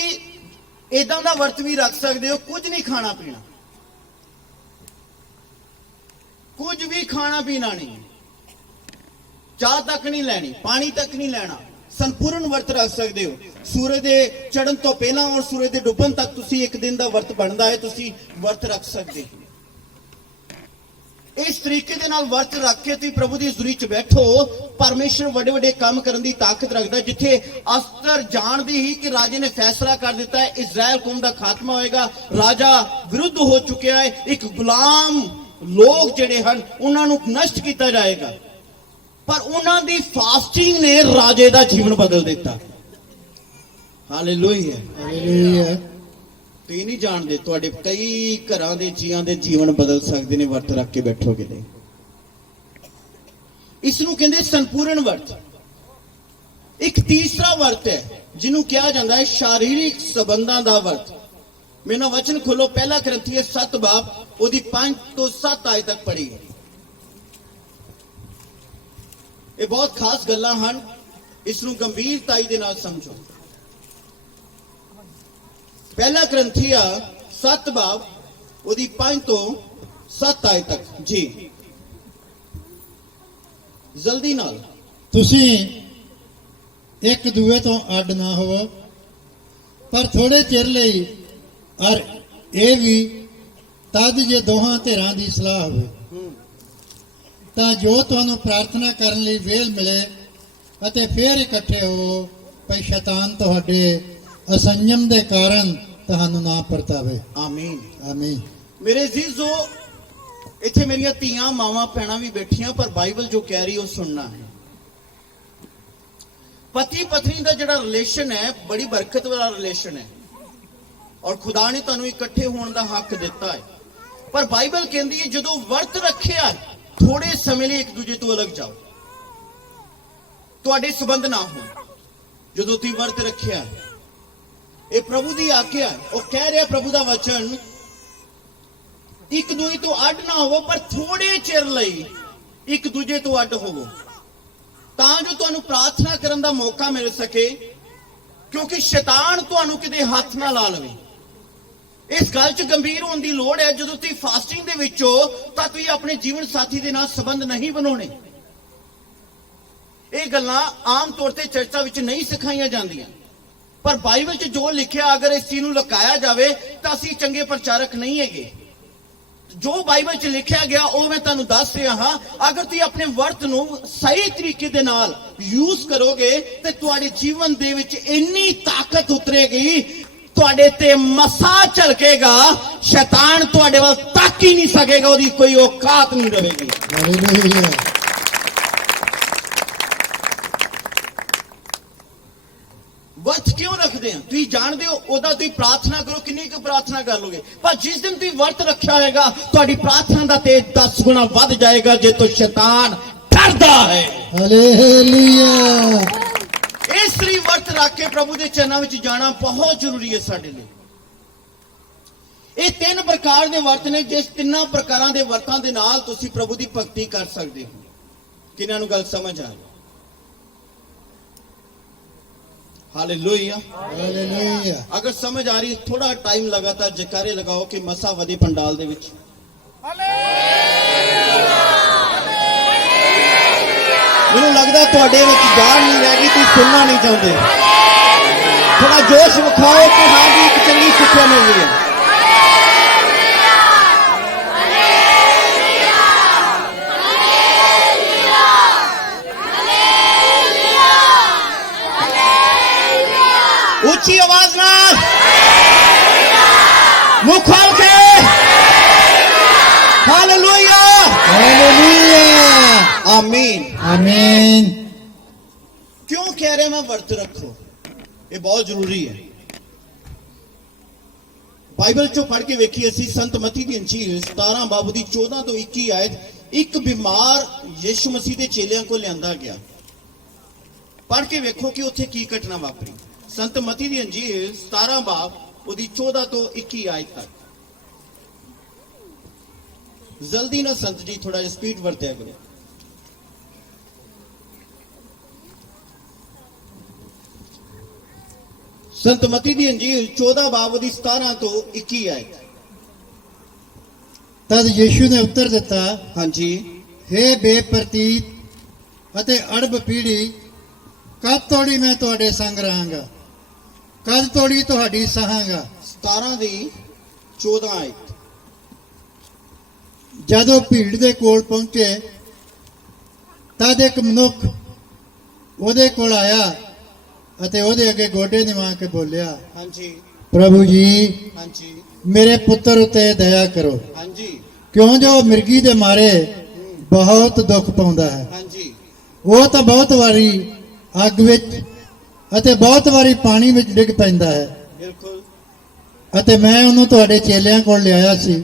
ਇਦਾਂ ਦਾ ਵਰਤ ਵੀ ਰੱਖ ਸਕਦੇ ਹੋ, ਕੁਝ ਨਹੀਂ ਖਾਣਾ ਪੀਣਾ, ਕੁਝ ਵੀ ਖਾਣਾ ਪੀਣਾ ਨਹੀਂ, ਚਾਹ ਤੱਕ ਨਹੀਂ ਲੈਣੀ, ਪਾਣੀ ਤੱਕ ਨਹੀਂ ਲੈਣਾ। ਸੰਪੂਰਨ ਵਰਤ ਰੱਖ ਸਕਦੇ ਹੋ। ਸੂਰਜ ਦੇ ਚੜ੍ਹਨ ਤੋਂ ਪਹਿਲਾਂ ਔਰ ਸੂਰਜ ਦੇ ਡੁੱਬਣ ਤੱਕ ਤੁਸੀਂ 1 ਦਿਨ ਦਾ ਵਰਤ ਬਣਦਾ ਹੈ, ਤੁਸੀਂ ਵਰਤ ਰੱਖ ਸਕਦੇ ਹੋ। ਇਸ ਤਰੀਕੇ ਦੇ ਨਾਲ ਵਰਤ ਰੱਖ ਕੇ ਤੁਸੀਂ ਪ੍ਰਭੂ ਦੀ ਹਜ਼ੂਰੀ 'ਚ ਬੈਠੋ। ਪਰਮੇਸ਼ਰ ਵੱਡੇ ਵੱਡੇ ਕੰਮ ਕਰਨ ਦੀ ਤਾਕਤ ਰੱਖਦਾ। ਜਿੱਥੇ ਅਸਤਰ ਜਾਣਦੀ ਹੀ ਕਿ ਰਾਜੇ ਨੇ ਫੈਸਲਾ ਕਰ ਦਿੱਤਾ ਹੈ, ਇਜ਼ਰਾਈਲ ਕੌਮ ਦਾ ਖਾਤਮਾ ਹੋਏਗਾ, ਰਾਜਾ ਵਿਰੁੱਧ ਹੋ ਚੁੱਕਿਆ ਹੈ, ਇੱਕ ਗੁਲਾਮ ਲੋਕ ਜਿਹੜੇ ਹਨ ਉਹਨਾਂ ਨੂੰ ਨਸ਼ਟ ਕੀਤਾ ਜਾਏਗਾ, ਪਰ ਉਹਨਾਂ ਦੀ ਫਾਸਟਿੰਗ ਨੇ ਰਾਜੇ ਦਾ ਜੀਵਨ ਬਦਲ ਦਿੱਤਾ। ਹਾਲੇਲੂਇਆ। ਹਾਲੇਲੂਇਆ। ਤੁਸੀਂ ਨਹੀਂ ਜਾਣਦੇ, ਤੁਹਾਡੇ ਕਈ ਘਰਾਂ ਦੇ ਜੀਆਂ ਦੇ ਜੀਵਨ ਬਦਲ ਸਕਦੇ ਨੇ ਵਰਤ ਰੱਖ ਕੇ ਬੈਠੋਗੇ ਤੇ। ਇਸ ਨੂੰ ਕਹਿੰਦੇ ਸੰਪੂਰਨ ਵਰਤ। ਇੱਕ ਤੀਸਰਾ ਵਰਤ ਹੈ ਜਿਹਨੂੰ ਕਿਹਾ ਜਾਂਦਾ ਹੈ ਸ਼ਾਰੀਰਿਕ ਸੰਬੰਧਾਂ ਦਾ ਵਰਤ। ਮੈਨੂੰ ਵਚਨ ਖੋਲੋ, ਪਹਿਲਾ ਕਰੰਥੀਏ 7 ਬਾਬ ਉਹਦੀ 5 ਤੋਂ 7 ਆਇਤ ਤੱਕ ਪੜ੍ਹੀ। ਇਹ ਬਹੁਤ ਖਾਸ ਗੱਲਾਂ ਹਨ, ਇਸ ਨੂੰ ਗੰਭੀਰਤਾਈ ਦੇ ਨਾਲ ਸਮਝੋ। ਪਹਿਲਾ ਕਰੰਥੀਆ 7 ਬਾਬ ਉਹਦੀ 5 ਤੋਂ 7 ਆਇਤ ਤੱਕ ਜੀ, ਜਲਦੀ ਨਾਲ। ਤੁਸੀਂ ਇੱਕ ਦੂਏ ਤੋਂ ਅੱਡ ਨਾ ਹੋਵੋ, ਪਰ ਥੋੜੇ ਚਿਰ ਲਈ, ਔਰ ਇਹ ਵੀ ਤਦ ਜੇ ਦੋਹਾਂ ਧਿਰਾਂ ਦੀ ਸਲਾਹ ਹੋਵੇ, ਤਾਂ ਜੋ ਤੁਹਾਨੂੰ ਪ੍ਰਾਰਥਨਾ ਕਰਨ ਲਈ ਵੇਲ ਮਿਲੇ ਅਤੇ ਫਿਰ ਇਕੱਠੇ ਹੋ, ਭਈ ਸ਼ੈਤਾਨ ਤੁਹਾਡੇ ਅਸੰਜਮ ਦੇ ਕਾਰਨ ਤੁਹਾਨੂੰ ਨਾ ਪਰਤਾਵੇ। ਆਮੀਨ। ਆਮੀਨ। ਮੇਰੇ ਅਜ਼ੀਜ਼ੋ, ਇੱਥੇ ਮੇਰੀਆਂ ਧੀਆਂ ਮਾਵਾਂ ਭੈਣਾਂ ਵੀ ਬੈਠੀਆਂ, ਪਰ ਬਾਈਬਲ ਜੋ ਕਹਿ ਰਹੀ ਉਹ ਸੁਣਨਾ ਹੈ। ਪਤੀ ਪਤਨੀ ਦਾ ਜਿਹੜਾ ਰਿਲੇਸ਼ਨ ਹੈ ਬੜੀ ਬਰਕਤ ਵਾਲਾ ਰਿਲੇਸ਼ਨ ਹੈ, ਔਰ ਖੁਦਾ ਨੇ ਤੁਹਾਨੂੰ ਇਕੱਠੇ ਹੋਣ ਦਾ ਹੱਕ ਦਿੱਤਾ ਹੈ। ਪਰ ਬਾਈਬਲ ਕਹਿੰਦੀ ਹੈ ਜਦੋਂ ਵਰਤ ਰੱਖਿਆ, ਥੋੜੇ ਸਮੇਂ ਲਈ ਇੱਕ ਦੂਜੇ ਤੋਂ ਅਲੱਗ ਜਾਓ, ਤੁਹਾਡੇ ਸੰਬੰਧ ਨਾ ਹੋਣ। ਜਦੋਂ ਤੁਸੀਂ ਵਰਤ ਰੱਖਿਆ, ਇਹ ਪ੍ਰਭੂ ਦੀ ਆਗਿਆ। ਉਹ ਕਹਿ ਰਿਹਾ ਪ੍ਰਭੂ ਦਾ ਵਚਨ, ਇੱਕ ਦੂਜੇ ਤੋਂ ਅੱਡ ਨਾ ਹੋਵੋ, ਪਰ ਥੋੜੇ ਚਿਰ ਲਈ ਇੱਕ ਦੂਜੇ ਤੋਂ ਅੱਡ ਹੋਵੋ, ਤਾਂ ਜੋ ਤੁਹਾਨੂੰ ਪ੍ਰਾਰਥਨਾ ਕਰਨ ਦਾ ਮੌਕਾ ਮਿਲ ਸਕੇ, ਕਿਉਂਕਿ ਸ਼ੈਤਾਨ ਤੁਹਾਨੂੰ ਕਿਤੇ ਹੱਥ ਨਾ ਲਾ ਲਵੇ। ਇਸ ਗੱਲ 'ਚ ਗੰਭੀਰ ਹੋਣ ਦੀ ਲੋੜ ਹੈ। ਜਦੋਂ ਤੁਸੀਂ ਫਾਸਟਿੰਗ ਦੇ ਵਿੱਚ ਹੋ ਤਾਂ ਤੁਸੀਂ ਆਪਣੇ ਜੀਵਨ ਸਾਥੀ ਦੇ ਨਾਲ ਸੰਬੰਧ ਨਹੀਂ ਬਣਾਉਣੇ। ਇਹ ਗੱਲਾਂ ਆਮ ਤੌਰ ਤੇ ਚਰਚਾ ਵਿੱਚ ਨਹੀਂ ਸਿਖਾਈਆਂ ਜਾਂਦੀਆਂ, ਪਰ ਬਾਈਬਲ 'ਚ ਜੋ ਲਿਖਿਆ, ਅਗਰ ਇਸ ਚੀਜ਼ ਨੂੰ ਲੁਕਾਇਆ ਜਾਵੇ ਤਾਂ ਅਸੀਂ ਚੰਗੇ ਪ੍ਰਚਾਰਕ ਨਹੀਂ ਹੈਗੇ। ਜੋ ਬਾਈਬਲ 'ਚ ਲਿਖਿਆ ਗਿਆ ਉਹ ਮੈਂ ਤੁਹਾਨੂੰ ਦੱਸ ਰਿਹਾ ਹਾਂ। ਅਗਰ ਤੁਸੀਂ ਆਪਣੇ ਵਰਤ ਨੂੰ ਸਹੀ ਤਰੀਕੇ ਦੇ ਨਾਲ ਯੂਜ਼ ਕਰੋਗੇ ਤੇ ਤੁਹਾਡੇ ਜੀਵਨ ਦੇ ਵਿੱਚ ਇੰਨੀ ਤਾਕਤ ਉਤਰੇਗੀ, ਤੁਹਾਡੇ ਤੇ ਮਸਾ ਝਲਕੇਗਾ, ਸ਼ੈਤਾਨ ਤੁਹਾਡੇ ਵੱਲ ਤੱਕ ਹੀ ਨਹੀਂ ਸਕੇਗਾ, ਉਹਦੀ ਕੋਈ ਔਕਾਤ ਨਹੀਂ ਰਹੇਗੀ। ਹਾਲੇਲੂਇਆ। ਵਰਤ ਕਿਉਂ ਰੱਖਦੇ ਆ? ਤੁਸੀਂ ਜਾਣਦੇ ਹੋ ਉਹਦਾ ਤੁਸੀਂ ਪ੍ਰਾਰਥਨਾ ਕਰੋ, ਕਿੰਨੀ ਕੁ ਪ੍ਰਾਰਥਨਾ ਕਰ ਲੋਗੇ, ਪਰ ਜਿਸ ਦਿਨ ਤੁਸੀਂ ਵਰਤ ਰੱਖਿਆ ਹੋਏਗਾ ਤੁਹਾਡੀ ਪ੍ਰਾਰਥਨਾ ਦਾ ਤੇਜ 10 ਗੁਣਾ ਵੱਧ ਜਾਏਗਾ, ਜੇ ਤੋਂ ਸ਼ੈਤਾਨ ਡਰਦਾ ਹੈ। ਹਾਲੇਲੂਇਆ। ਇਸ ਲਈ ਵਰਤ ਰੱਖ ਕੇ ਪ੍ਰਭੂ ਦੇ ਚਰਨਾਂ ਵਿੱਚ ਜਾਣਾ ਬਹੁਤ ਜ਼ਰੂਰੀ ਹੈ ਸਾਡੇ ਲਈ। ਇਹ 3 ਪ੍ਰਕਾਰ ਦੇ ਵਰਤ ਨੇ, ਜਿਸ 3 ਪ੍ਰਕਾਰਾਂ ਦੇ ਵਰਤਾਂ ਦੇ ਨਾਲ ਤੁਸੀਂ ਪ੍ਰਭੂ ਦੀ ਭਗਤੀ ਕਰ ਸਕਦੇ ਹੋ। ਕਿਹਨਾਂ ਨੂੰ ਗੱਲ ਸਮਝ ਆ ਰਹੀ? हालेलुया। ਹਾਲੇਲੂਇਆ। अगर समझ आ रही, थोड़ा टाइम लगातार जयकारे लगाओ कि मसा वधे पंडाल दे विच। मैनूं लगदा तुहाडे विच जान नहीं रह गई, तुसीं सुनना नहीं चाहते। थोड़ा जोश विखाओ कि हाँ जी एक चंगी शिक्षा मिल रही है। ऊंची आवाज नाल मुंह खोल के हालेलुया हालेलुया। आमीन आमीन। क्यों कह रहे मैं वर्त रखो? ये बहुत जरूरी है। बाइबल चो पढ़ के वेखी असी संत मती दी अंजील 17 बाब दी 14 तो 21 आयत। एक बीमार यीशु मसीह दे चेलियां को लियांदा गया। पढ़ के वेखो कि उत्थे की घटना वापरी। संत मती दी अंजील 17 बाब ਉਹਦੀ 14 ਤੋਂ 21 ਆਇਤ ਤੱਕ। ਜਲਦੀ ਨਾ ਸੰਤ ਜੀ, ਥੋੜਾ ਜਿਹਾ ਸਪੀਡ ਵਰਤਿਆ ਕਰੋ। ਸੰਤ ਮਤੀ ਦੀ ਅੰਜੀਲ 14 ਬਾਬ ਦੀ 17 ਤੋਂ 21 ਆਇਤ। ਤਦ ਯੀਸ਼ੂ ਨੇ ਉੱਤਰ ਦਿੱਤਾ, ਹਾਂਜੀ। हे ਬੇਪਰਤੀਤ ਅਤੇ ਅੜਬ ਪੀੜੀ, ਕਦ ਤੋੜੀ ਮੈਂ ਤੁਹਾਡੇ ਸੰਗ ਰਹਾਂਗਾ, ਕਦ ਤੋੜੀ ਤੁਹਾਡੀ ਸਹਾਂਗਾ। 17 ਦੀ 14 ਆਇਤ। ਜਦੋਂ ਭੀੜ ਦੇ ਕੋਲ ਪਹੁੰਚੇ ਤਦ ਇੱਕ ਮਨੁੱਖ ਉਹਦੇ ਕੋਲ ਆਇਆ ਅਤੇ ਉਹਦੇ ਅੱਗੇ ਗੋਡੇ ਨਿਵਾ ਕੇ ਬੋਲਿਆ, ਹਾਂਜੀ ਪ੍ਰਭੂ ਜੀ, ਹਾਂਜੀ ਮੇਰੇ ਪੁੱਤਰ ਉਤੇ ਦਇਆ ਕਰੋ, ਹਾਂਜੀ ਕਿਉਂ ਜੋ ਮਿਰਗੀ ਦੇ ਮਾਰੇ ਬਹੁਤ ਦੁੱਖ ਪਾਉਂਦਾ ਹੈ। ਹਾਂਜੀ। ਉਹ ਤਾਂ ਬਹੁਤ ਵਾਰੀ ਅੱਗ ਵਿੱਚ ਅਤੇ ਬਹੁਤ ਵਾਰੀ ਪਾਣੀ ਵਿੱਚ ਡਿੱਗ ਪੈਂਦਾ ਹੈ, ਬਿਲਕੁਲ। ਅਤੇ ਮੈਂ ਉਹਨੂੰ ਤੁਹਾਡੇ ਚੇਲਿਆਂ ਕੋਲ ਲਿਆਇਆ ਸੀ,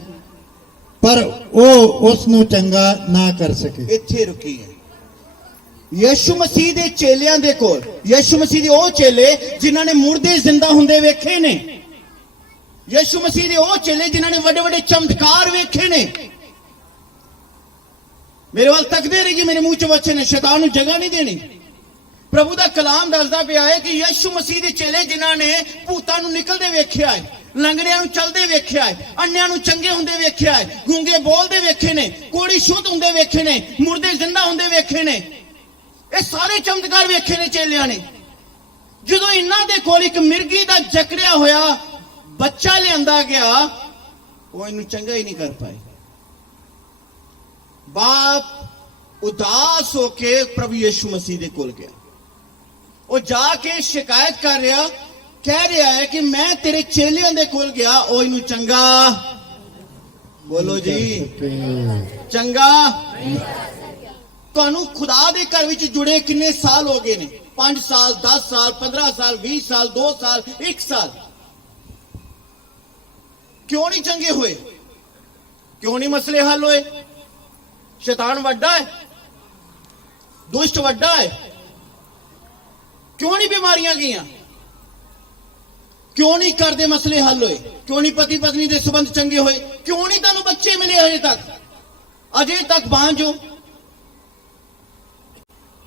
ਪਰ ਉਹ ਉਸ ਨੂੰ ਚੰਗਾ ਨਾ ਕਰ ਸਕੇ। ਇੱਥੇ ਰੁਕੀ ਹੈ। ਯਿਸੂ ਮਸੀਹ ਦੇ ਚੇਲਿਆਂ ਦੇ ਕੋਲ, ਯਿਸੂ ਮਸੀਹ ਦੇ ਉਹ ਚੇਲੇ ਜਿਨ੍ਹਾਂ ਨੇ ਮੁਰਦੇ ਜ਼ਿੰਦਾ ਹੁੰਦੇ ਵੇਖੇ ਨੇ, ਯਿਸੂ ਮਸੀਹ ਦੇ ਉਹ ਚੇਲੇ ਜਿਨ੍ਹਾਂ ਨੇ ਵੱਡੇ ਵੱਡੇ ਚਮਤਕਾਰ ਵੇਖੇ ਨੇ। ਮੇਰੇ ਵੱਲ ਤੱਕਦੇ ਰਹੀਏ, ਮੇਰੇ ਮੂੰਹ ਚ ਵਚਨ ਨੇ, ਸ਼ੈਤਾਨ ਨੂੰ ਜਗ੍ਹਾ ਨਹੀਂ ਦੇਣੀ। ਪ੍ਰਭੂ ਦਾ ਕਲਾਮ ਦੱਸਦਾ ਪਿਆ ਹੈ ਕਿ ਯਿਸੂ ਮਸੀਹ ਦੇ ਚੇਲੇ ਜਿਨ੍ਹਾਂ ਨੇ ਭੂਤਾਂ ਨੂੰ ਨਿਕਲਦੇ ਵੇਖਿਆ ਹੈ, ਲੰਗੜਿਆਂ ਨੂੰ ਚੱਲਦੇ ਵੇਖਿਆ ਹੈ, ਅੰਨਿਆਂ ਨੂੰ ਚੰਗੇ ਹੁੰਦੇ ਵੇਖਿਆ ਹੈ, ਗੂੰਗੇ ਬੋਲਦੇ ਵੇਖੇ ਨੇ, ਕੋੜੀ ਸ਼ੁੱਧ ਹੁੰਦੇ ਵੇਖੇ ਨੇ, ਮੁਰਦੇ ਜ਼ਿੰਦਾ ਹੁੰਦੇ ਵੇਖੇ ਨੇ। ਇਹ ਸਾਰੇ ਚਮਤਕਾਰ ਵੇਖੇ ਨੇ ਚੇਲਿਆਂ ਨੇ। ਜਦੋਂ ਇਹਨਾਂ ਦੇ ਕੋਲ ਇੱਕ ਮਿਰਗੀ ਦਾ ਜਕੜਿਆ ਹੋਇਆ ਬੱਚਾ ਲਿਆਂਦਾ ਗਿਆ, ਉਹ ਇਹਨੂੰ ਚੰਗਾ ਹੀ ਨਹੀਂ ਕਰ ਪਾਏ। ਬਾਪ ਉਦਾਸ ਹੋ ਕੇ ਪ੍ਰਭੂ ਯਿਸੂ ਮਸੀਹ ਦੇ ਕੋਲ ਗਿਆ। ਉਹ ਜਾ ਕੇ ਸ਼ਿਕਾਇਤ ਕਰ ਰਿਹਾ, ਕਹਿ ਰਿਹਾ ਹੈ ਕਿ ਮੈਂ ਤੇਰੇ ਚੇਲਿਆਂ ਦੇ ਕੋਲ ਗਿਆ, ਉਹ ਇਹਨੂੰ ਚੰਗਾ, ਬੋਲੋ ਜੀ, ਚੰਗਾ। ਤੁਹਾਨੂੰ ਖੁਦਾ ਦੇ ਘਰ ਵਿੱਚ ਜੁੜੇ ਕਿੰਨੇ ਸਾਲ ਹੋ ਗਏ ਨੇ? 5 ਸਾਲ, 10 ਸਾਲ, 15 ਸਾਲ, 20 ਸਾਲ, 2 ਸਾਲ, 1 ਸਾਲ। ਕਿਉਂ ਨਹੀਂ ਚੰਗੇ ਹੋਏ? ਕਿਉਂ ਨਹੀਂ ਮਸਲੇ ਹੱਲ ਹੋਏ? शैतान ਵੱਡਾ ਹੈ, ਦੁਸ਼ਟ ਵੱਡਾ ਹੈ। ਕਿਉਂ ਨਹੀਂ ਬਿਮਾਰੀਆਂ ਗਈਆਂ? ਕਿਉਂ ਨਹੀਂ ਕਰਦੇ ਮਸਲੇ ਹੱਲ ਹੋਏ? ਕਿਉਂ ਨਹੀਂ ਪਤੀ ਪਤਨੀ ਦੇ ਸੰਬੰਧ ਚੰਗੇ ਹੋਏ? ਕਿਉਂ ਨਹੀਂ ਤੁਹਾਨੂੰ ਬੱਚੇ ਮਿਲੇ ਅਜੇ ਤੱਕ? ਅਜੇ ਤੱਕ ਬਾਂਝ ਹੋ।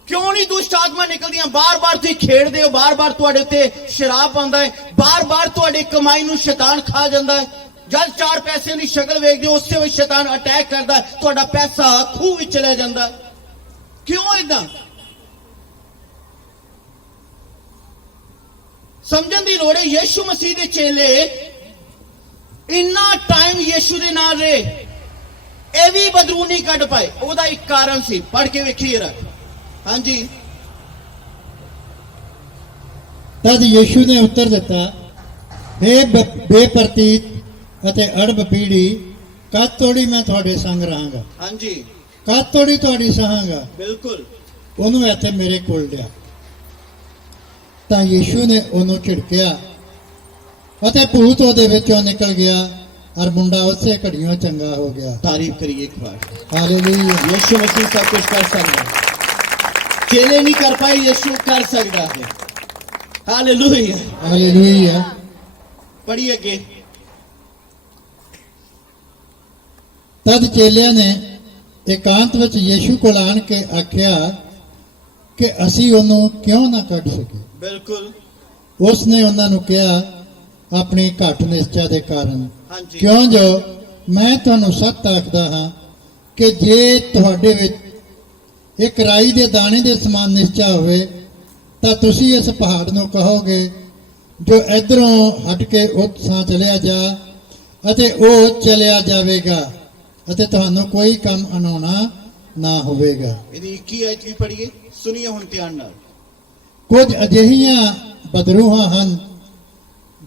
ਕਿਉਂ ਨਹੀਂ ਦੁਸ਼ਟ ਆਤਮਾ ਨਿਕਲਦੀਆਂ? ਬਾਰ-ਬਾਰ ਤੁਸੀਂ ਖੇਡਦੇ ਹੋ, ਬਾਰ-ਬਾਰ ਤੁਹਾਡੇ ਉੱਤੇ ਸ਼ਰਾਪ ਆਉਂਦਾ ਹੈ, ਬਾਰ-ਬਾਰ ਤੁਹਾਡੀ ਕਮਾਈ ਨੂੰ ਸ਼ੈਤਾਨ ਖਾ ਜਾਂਦਾ ਹੈ। ਜਦ 4 ਪੈਸੇ ਦੀ ਸ਼ਕਲ ਵੇਖਦੇ ਹੋ, ਉਸੇ ਵੇਲੇ ਸ਼ੈਤਾਨ ਅਟੈਕ ਕਰਦਾ, ਤੁਹਾਡਾ ਪੈਸਾ ਖੂਹ ਵਿੱਚ ਚਲਾ ਜਾਂਦਾ। ਕਿਉਂ ਇਦਾਂ? ਸਮਝਣ ਦੀ ਲੋੜ ਹੈ। ਯਿਸੂ ਮਸੀਹ ਦੇ ਚੇਲੇ ਇੰਨਾ ਟਾਈਮ ਯਿਸੂ ਦੇ ਨਾਲ ਰਹੇ, ਇਹ ਵੀ ਬਦਰੂ ਨਹੀਂ ਕੱਢ ਪਾਏ। ਉਹਦਾ ਇੱਕ ਕਾਰਨ ਸੀ, ਪੜ੍ਹ ਕੇ ਵੇਖੀਏ ਜਰਾ। ਹਾਂਜੀ। ਤਦ ਯੀਸ਼ੂ ਨੇ ਉੱਤਰ ਦਿੱਤਾ, हे ਬੇਪਰਤੀਤ ਅਤੇ ਅੜਬ ਪੀੜੀ, ਕਦ ਤੋੜੀ ਮੈਂ ਤੁਹਾਡੇ ਸੰਗ ਰਹਾਂਗਾ, ਹਾਂਜੀ ਕਦ ਤੋੜੀ ਤੁਹਾਡੀ ਸਹਾਂਗਾ। ਬਿਲਕੁਲ। ਉਹਨੂੰ ਇੱਥੇ ਮੇਰੇ ਕੋਲ ਲਿਆ। ਤਾਂ ਯੀਸ਼ੂ ਨੇ ਉਹਨੂੰ ਝਿੜਕਿਆ ਅਤੇ ਭੂਤ ਉਹਦੇ ਵਿੱਚੋਂ ਨਿਕਲ ਗਿਆ ਔਰ ਮੁੰਡਾ ਉਸੇ ਘੜੀਆਂ ਚੰਗਾ ਹੋ ਗਿਆ। ਤਾਰੀਫ ਕਰੀਏ ਇੱਕ ਵਾਰ। ਹਾਲੇਲੂਇਆ। यीशु मसीह सब कुछ कर सकता है। चेले नहीं कर पाए, यीशु कर सकता है। हालेलुया। ਹਾਲੇਲੂਇਆ। पढ़िए आगे। ਤਦ ਚੇਲਿਆਂ ਨੇ ਇਕਾਂਤ ਵਿੱਚ ਯੀਸ਼ੂ ਕੋਲ ਆਣ ਕੇ ਆਖਿਆ ਕਿ ਅਸੀਂ ਉਹਨੂੰ ਕਿਉਂ ਨਾ ਕੱਢ ਸਕੇ। बिल्कुल। ਉਸ ਨੇ ਉਹਨਾਂ ਨੂੰ ਕਿਹਾ, ਆਪਣੀ ਘੱਟ ਨਿਸ਼ਚਾ ਦੇ ਕਾਰਨ, हाँ जी। ਕਿਉਂ ਜੋ ਮੈਂ ਤੁਹਾਨੂੰ ਸੱਚ ਆਖਦਾ ਹਾਂ ਕਿ ਜੇ ਤੁਹਾਡੇ ਵਿੱਚ ਇੱਕ ਰਾਈ ਦੇ ਦਾਣੇ ਦੇ ਸਮਾਨ ਨਿਸ਼ਚਾ ਹੋਵੇ ਤਾਂ ਤੁਸੀਂ ਇਸ ਪਹਾੜ ਨੂੰ ਕਹੋਗੇ ਜੋ ਇਧਰੋਂ ਹਟ ਕੇ ਉੱਥਾਂ ਚਲਿਆ ਜਾ, ਅਤੇ ਉਹ ਚਲਿਆ ਜਾਵੇਗਾ ਅਤੇ ਤੁਹਾਨੂੰ ਕੋਈ ਕੰਮ ਅਨਾਉਣਾ ਨਾ ਹੋਵੇਗਾ। ਇਹਦੀ 21 ਆਇਤ ਵੀ ਪੜ੍ਹੀਏ, ਸੁਣੀਏ ਹੁਣ ਧਿਆਨ ਨਾਲ। ਕੁਝ ਅਜਿਹੀਆਂ ਬਦਰੂਹਾਂ ਹਨ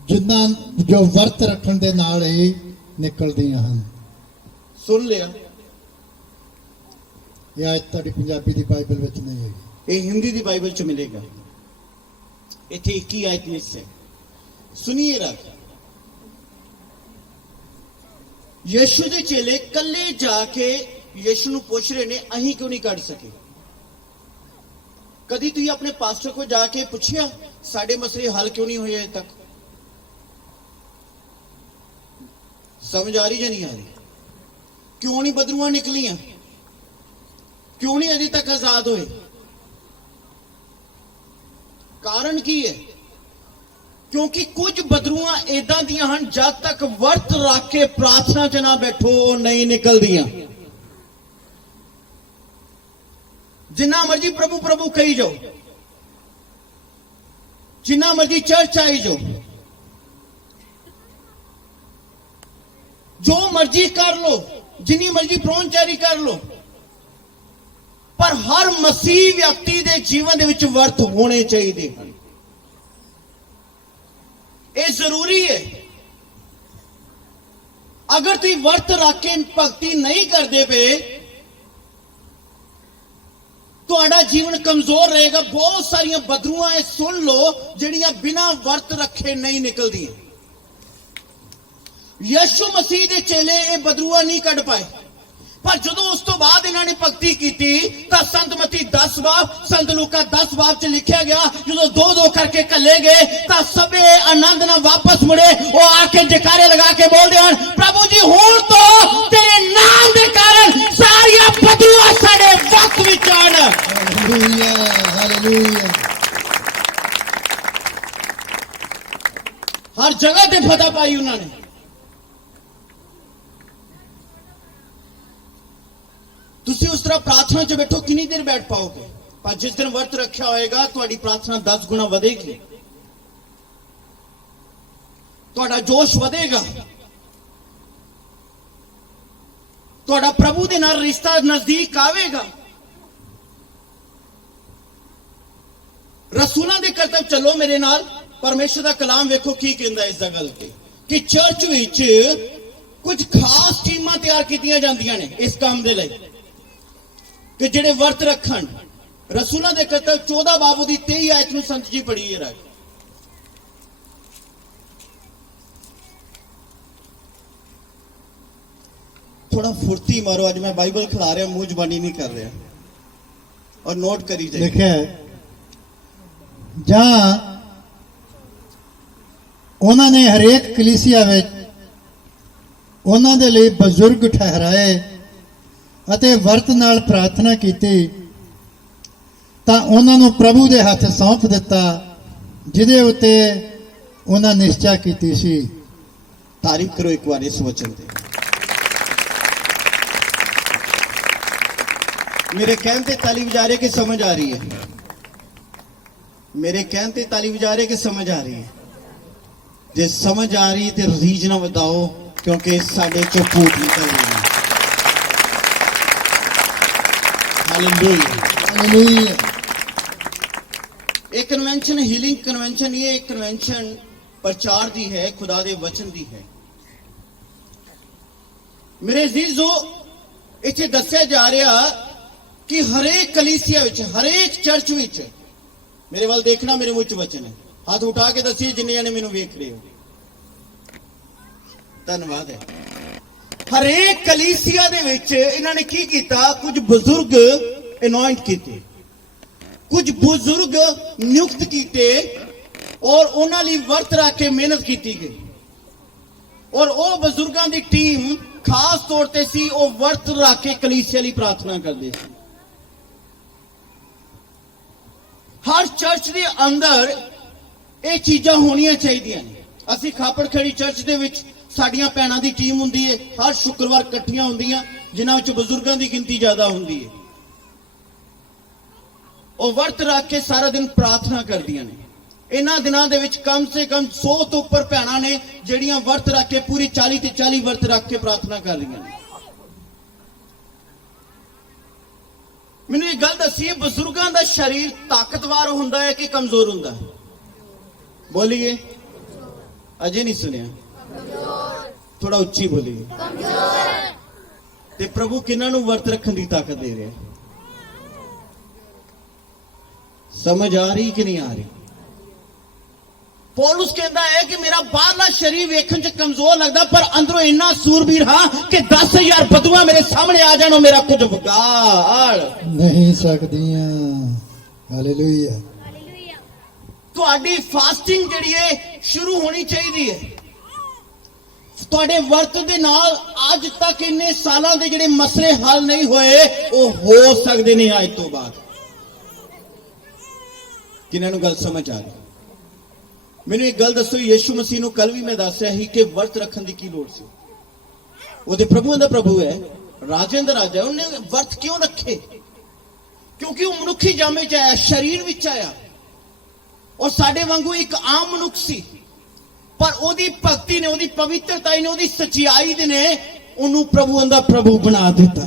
ਜਿਨ੍ਹਾਂ ਜੋ ਵਰਤ ਰੱਖਣ ਦੇ ਨਾਲ ਹੀ ਨਿਕਲਦੀਆਂ ਹਨ। ਸੁਣ ਲਿਆ। ਇਹ ਆਇਤ ਤੁਹਾਡੀ ਪੰਜਾਬੀ ਦੀ ਬਾਈਬਲ ਵਿੱਚ ਨਹੀਂ ਹੈਗੀ। ਇਹ ਹਿੰਦੀ ਦੀ ਬਾਈਬਲ ਚ ਮਿਲੇਗਾ। ਇੱਥੇ 21 ਆਇਤ ਵਿੱਚ ਸੇ ਸੁਣੀਏ ਰੱਖ। ਯीशु ਦੇ ਚੇਲੇ ਕੱਲੇ ਜਾ ਕੇ ਯीशु ਨੂੰ ਪੁੱਛ ਰਹੇ ਨੇ, ਅਸੀਂ ਕਿਉਂ ਨਹੀਂ ਕੱਢ ਸਕੇ। ਕਦੀ ਤੁਸੀਂ ਆਪਣੇ ਪਾਸਟਰ ਕੋ ਜਾ ਕੇ ਪੁੱਛਿਆ, ਸਾਡੇ ਮਸਲੇ ਹੱਲ ਕਿਉਂ ਨਹੀਂ ਹੋਏ ਅਜੇ ਤੱਕ? ਸਮਝ ਆ ਰਹੀ ਜਾਂ ਨਹੀਂ ਆ ਰਹੀ? ਕਿਉਂ ਨਹੀਂ ਬਦਰੂਆਂ ਨਿਕਲੀਆਂ? ਕਿਉਂ ਨਹੀਂ ਅਜੇ ਤੱਕ ਆਜ਼ਾਦ ਹੋਏ? ਕਾਰਨ ਕੀ ਹੈ? ਕਿਉਂਕਿ ਕੁਝ ਬਦਰੂਆਂ ਇਦਾਂ ਦੀਆਂ ਹਨ, ਜਦ ਤੱਕ ਵਰਤ ਰੱਖ ਕੇ ਪ੍ਰਾਰਥਨਾ 'ਚ ਨਾ ਬੈਠੋ ਉਹ ਨਹੀਂ ਨਿਕਲਦੀਆਂ। ਜਿੰਨਾ ਮਰਜੀ ਪ੍ਰਭੂ ਪ੍ਰਭੂ ਕਹੀ ਜਾਓ, ਜਿੰਨਾ ਮਰਜੀ ਚਰਚ ਆਈ ਜਾਓ, ਜੋ ਮਰਜੀ ਕਰ ਲੋ, ਜਿੰਨੀ ਮਰਜੀ ਪ੍ਰੋਨਚਾਰੀ ਕਰ ਲੋ, ਪਰ ਹਰ ਮਸੀਹ ਵਿਅਕਤੀ ਦੇ ਜੀਵਨ ਦੇ ਵਿੱਚ ਵਰਤ ਹੋਣੇ ਚਾਹੀਦੇ ਹਨ। ਇਹ ਜ਼ਰੂਰੀ ਹੈ। ਅਗਰ ਤੁਸੀਂ ਵਰਤ ਰੱਖ ਕੇ ਭਗਤੀ ਨਹੀਂ ਕਰਦੇ ਪਏ, ਤੁਹਾਡਾ ਜੀਵਨ ਕਮਜ਼ੋਰ ਰਹੇਗਾ। ਬਹੁਤ ਸਾਰੀਆਂ ਬਦਰੂਆਂ ਇਹ ਸੁਣ ਲਓ ਜਿਹੜੀਆਂ ਬਿਨਾਂ ਵਰਤ ਰੱਖੇ ਨਹੀਂ ਨਿਕਲਦੀਆਂ। ਯਿਸੂ ਮਸੀਹ ਦੇ ਚੇਲੇ ਇਹ ਬਦਰੂਆਂ ਨਹੀਂ ਕੱਢ ਪਾਏ, ਪਰ ਜਦੋਂ ਉਸ ਤੋਂ ਬਾਅਦ ਇਹਨਾਂ ਨੇ ਭਗਤੀ ਕੀਤੀ ਤਾਂ ਸੰਤ ਮਤੀ 10 ਬਾਬ, ਸੰਤ ਲੂਕਾ 10 ਬਾਬ ਚ ਲਿਖਿਆ ਗਿਆ, ਜਦੋਂ ਦੋ ਦੋ ਕਰਕੇ ਕੱਲੇ ਗਏ ਤਾਂ ਸਭੇ ਆਨੰਦ ਨਾਲ ਵਾਪਸ ਮੁੜੇ। ਉਹ ਆ ਕੇ ਜਕਾਰੇ ਲਗਾ ਕੇ ਬੋਲਦੇ ਹਨ, ਪ੍ਰਭੂ ਜੀ ਹੁਣ ਤੋਂ ਤੇਰੇ ਨਾਮ ਦੇ ਕਾਰਨ ਸਾਰੀਆਂ ਬਦਰੂਆਂ ਸਾਡੇ ਵਕਤ ਵਿੱਚ ਆਣ। Hallelujah, hallelujah. ਹਰ ਜਗ੍ਹਾ ਤੇ ਫਤਹ ਪਾਈ ਉਹਨਾਂ ਨੇ। ਤੁਸੀਂ ਉਸ ਤਰ੍ਹਾਂ ਪ੍ਰਾਰਥਨਾ 'ਚ ਬੈਠੋ, ਕਿੰਨੀ ਦੇਰ ਬੈਠ ਪਾਓਗੇ? ਪਰ ਜਿਸ ਦਿਨ ਵਰਤ ਰੱਖਿਆ ਹੋਏਗਾ ਤੁਹਾਡੀ ਪ੍ਰਾਰਥਨਾ 10 ਗੁਣਾ ਵਧੇਗੀ, ਤੁਹਾਡਾ ਜੋਸ਼ ਵਧੇਗਾ, ਤੁਹਾਡਾ ਪ੍ਰਭੂ ਦੇ ਨਾਲ ਰਿਸ਼ਤਾ ਨਜ਼ਦੀਕ ਆਵੇਗਾ। ਰਸੂਲਾਂ ਦੇ ਕਰਤੱਵ ਚੱਲੋ ਮੇਰੇ ਨਾਲ। ਪਰਮੇਸ਼ਰ ਦਾ ਕਲਾਮ ਵੇਖੋ ਕੀ ਕਹਿੰਦਾ ਇਸ ਗੱਲ ਤੇ, ਕਿ ਚਰਚ ਵਿੱਚ ਕੁਝ ਖਾਸ ਟੀਮਾਂ ਤਿਆਰ ਕੀਤੀਆਂ ਜਾਂਦੀਆਂ ਨੇ ਇਸ ਕੰਮ ਦੇ ਲਈ, ਕਿ ਜਿਹੜੇ ਵਰਤ ਰੱਖਣ। ਰਸੂਲਾਂ ਦੇ ਕਰਤੱਵ 14 ਬਾਬ ਦੀ 23 ਆਇਤ ਨੂੰ ਸੰਤ ਜੀ ਪੜ੍ਹੀਏ ਰਾਜ। ਥੋੜਾ ਫੁਰਤੀ ਮਾਰੋ, ਅੱਜ ਮੈਂ ਬਾਈਬਲ ਖਿਲਾ ਰਿਹਾ, ਮੂੰਹ ਜ਼ਬਾਨੀ ਨਹੀਂ ਕਰ ਰਿਹਾ, ਔਰ ਨੋਟ ਕਰੀ ਜਾਏ। ਲਿਖਿਆ ਹੈ, ਜਾਂ ਉਹਨਾਂ ਨੇ ਹਰੇਕ ਕਲੀਸਿਆ ਵਿੱਚ ਉਹਨਾਂ ਦੇ ਲਈ ਬਜ਼ੁਰਗ ਠਹਿਰਾਏ ਅਤੇ ਵਰਤ ਨਾਲ ਪ੍ਰਾਰਥਨਾ ਕੀਤੀ, ਤਾਂ ਉਹਨਾਂ ਨੂੰ ਪ੍ਰਭੂ ਦੇ ਹੱਥ ਸੌਂਪ ਦਿੱਤਾ ਜਿਹਦੇ ਉੱਤੇ ਉਹਨਾਂ ਨਿਸ਼ਚਾ ਕੀਤੀ ਸੀ। ਤਾਰੀਫ ਕਰੋ ਇੱਕ ਵਾਰ ਇਸ ਵਚਨ ਤੇ। मेरे कहने ते ताली बजा रहे कि समझ आ रही है? मेरे कहने ते ताली बजा रहे कि समझ आ रही है? जे समझ आ रही है तो रीझ ना बताओ, क्योंकि साडे चो भूत निकल रहे हैं। हालेलुया। ਹਾਲੇਲੂਇਆ। एक कन्वेंशन हीलिंग कन्वेंशन, ये एक कन्वेंशन प्रचार दी है, खुदा दे वचन दी है। मेरे अजीजो, इत्थे दस्सिया जा रहा कि हरेक कलीसिया विच, हरेक चर्च विच, मेरे वाल देखना, मेरे मुंह च वचन है, हाथ उठा के दसिए जिन्ने जने मैनू वेख रहे हो। धन्यवाद है। हरेक कलीसिया दे विच इन्हां ने की कीता, कुछ बुजुर्ग अनॉइंट कीते, कुछ बुजुर्ग नियुक्त किए और उन्हां लई वर्त रख के मेहनत की गई। और वो बुजुर्गों की टीम खास तौर ते सी, वो वर्त रख के कलीसिया लई प्रार्थना करते सी। हर चर्च के अंदर ये चीज़ां होनियां चाहिए ने। असीं खापड़ खड़ी चर्च दे विच साडियां भैणां दी टीम हुंदी है, हर शुक्रवार इकट्ठियां हुंदियां, जिन्हां विच बुजुर्गों की गिनती ज्यादा हुंदी है। और वर्त रख के सारा दिन प्रार्थना करदियां ने। इन्हां दिनां दे विच कम से कम 100 तो ऊपर भैणां ने जिहड़ियां वर्त रख के पूरी 40 ते 40 वर्त रख के प्रार्थना कर रहीआं ने। मैनूं एक गल दस्सिए, बुजुर्गों का शरीर ताकतवर हुंदा है कि कमजोर हुंदा है? बोलिए, अजे नहीं सुनिया, थोड़ा उच्ची बोलिए। ते प्रभु किन्हां नूं वर्त रखण दी ताकत दे रहे? समझ आ रही कि नहीं आ रही? पौलुस कहता है कि मेरा बाहरला शरीर वेखण च कमजोर लगता, पर अंदरों इन्ना सूरबीर हां कि 10,000 बदुआ मेरे सामने आ जाण, मेरा कुछ बिगाड़ नहीं सकदियां। हालेलुया। तुहाडी फास्टिंग जिहड़ी है शुरू होनी चाहिए है। तुहाडे वर्त दे नाल अज तक इन्ने सालां दे जिहड़े मसले हल नहीं होए, वो हो सकदे ने अज तो बाद। किन्हां नूं गल समझ आ गई? मैनूं एक गल दसो, यीशु मसीह नूं कल भी मैं दस रहा ही कि वर्त रखण दी की लोड़ सी? वो ते प्रभुआं दा प्रभु है, राजें दा राजा है, उन्हें वर्त क्यों रखे? क्योंकि वो मनुखी जामे च आया, शरीर विच आया, और साडे वांगू एक आम मनुख सी, पर ओदी भक्ति ने, ओदी पवित्रता ने, ओदी सच्चाई ने उन्होंने प्रभुआं दा प्रभु बना दिता।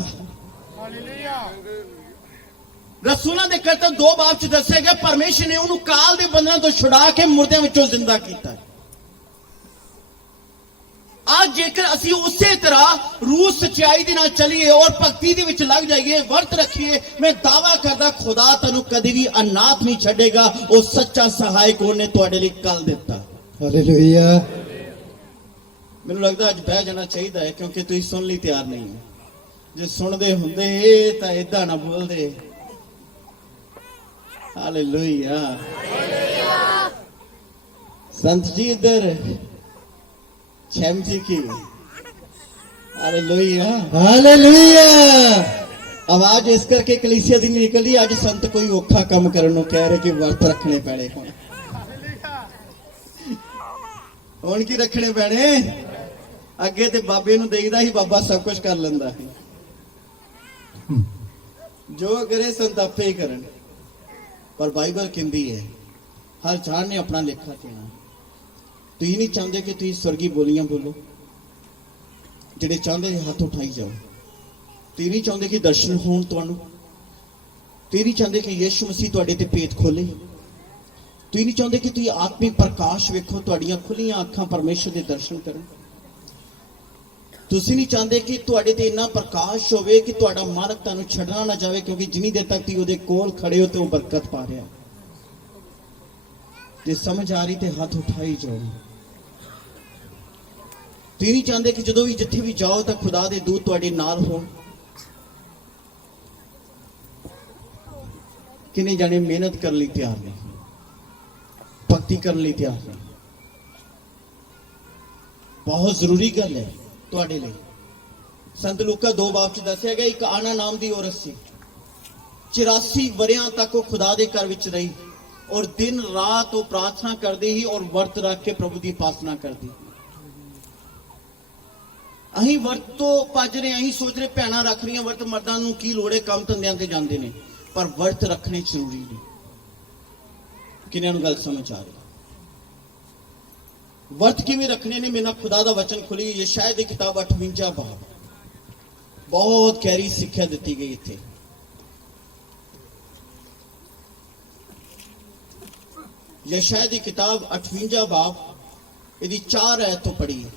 रसूलों के करतब 2 बाब च दस्सिया गया, परमेश्वर ने उन्होंने काल के बंधनों तो छुड़ा के मुर्दों विचों जिंदा किया। आज जेकर असी उसे तरह रूह सच्चाई दे नाल चलीए और भक्ति दे विच लग जाइए, वर्त रखिए, मैं दावा करदा खुदा तैनूं कदी भी अनाथ नहीं छड्डेगा। वो सच्चा सहायक उन्हें तुहाडे लई कल दिता। हालेलुया। मैनूं लगदा अज बह जाना चाहिए है, क्योंकि तुसीं सुन लई तैयार नहीं हो। जे सुनदे हुंदे तां इदां ना बोलदे। हालेलुया। संत जी इधर छैम जी की हालेलुया। हालेलुया। आवाज इस करके कलीसिया दी नहीं निकली, अज संत कोई औखा काम करन नूं कह रहे कि वर्त रखने पैणे। हुण की रखने पैणे? अगे ते बाबे नूं देईदा ही, बाबा सब कुछ कर लैंदा है। जो करे संत आपे ही करन। पर बाइबल कहती है हर जान ने अपना लेखा देना। तुसीं नहीं चाहते कि तुसीं स्वर्गी बोलियां बोलो, जिहड़े चाहते हाथ उठाई जाओ। तुसीं नहीं चाहते कि दर्शन होण तुहानूं, तुसीं नहीं चाहते कि यीशु मसीह तुहाडे ते भेद खोले, तुसीं नहीं चाहते कि तुसीं आत्मिक प्रकाश वेखो, तुहाडीआं खुलियां अखां परमेश्वर दे दर्शन करन। तुसीं नहीं चाहते कि तुहाडे ते इन्ना प्रकाश होवे कि तुहाडा मालक तुहानूं छड्डना ना जावे, क्योंकि जिन्नी देर तक तुसीं उहदे कोल खड़े हो ते वो बरकत पा रहा। जे समझ आ रही ते हाथ उठाई जाओ। तुसीं नहीं चाहते कि जदों भी जिथे भी जाओ तो खुदा दे दूत तुहाडे नाल होण। किन्ने जाने मेहनत करने लई तैयार नहीं, भक्ति करने लई तैयार नहीं? बहुत जरूरी गल है तुहाडे लई। संत लूका 2 बाब च दस्सिया गया, एक आना नाम दी औरत सी, 84 वरियां तक वो खुदा दे घर विच रही, और दिन रात वो प्रार्थना करदी ही और वर्त रख के प्रभु की उपासना करदी। अहीं वर्त तो भज रहे, अहीं सोच रहे भैणां रख रही वर्त, मर्दां नूं की लोड़ है, काम धंधियां ते जांदे ने, पर वर्त रखने जरूरी ने। किन्हां नूं गल समझ आ रही? वर्त किवें रखने ने? मेरा खुदा दा वचन खुली यशायाह दी किताब 58 बाब, बहुत गहरी सिक्ख्या दी गई इत्थे। यशायाह की किताब 58 बाब यदि 4 आयत तो पढ़ी है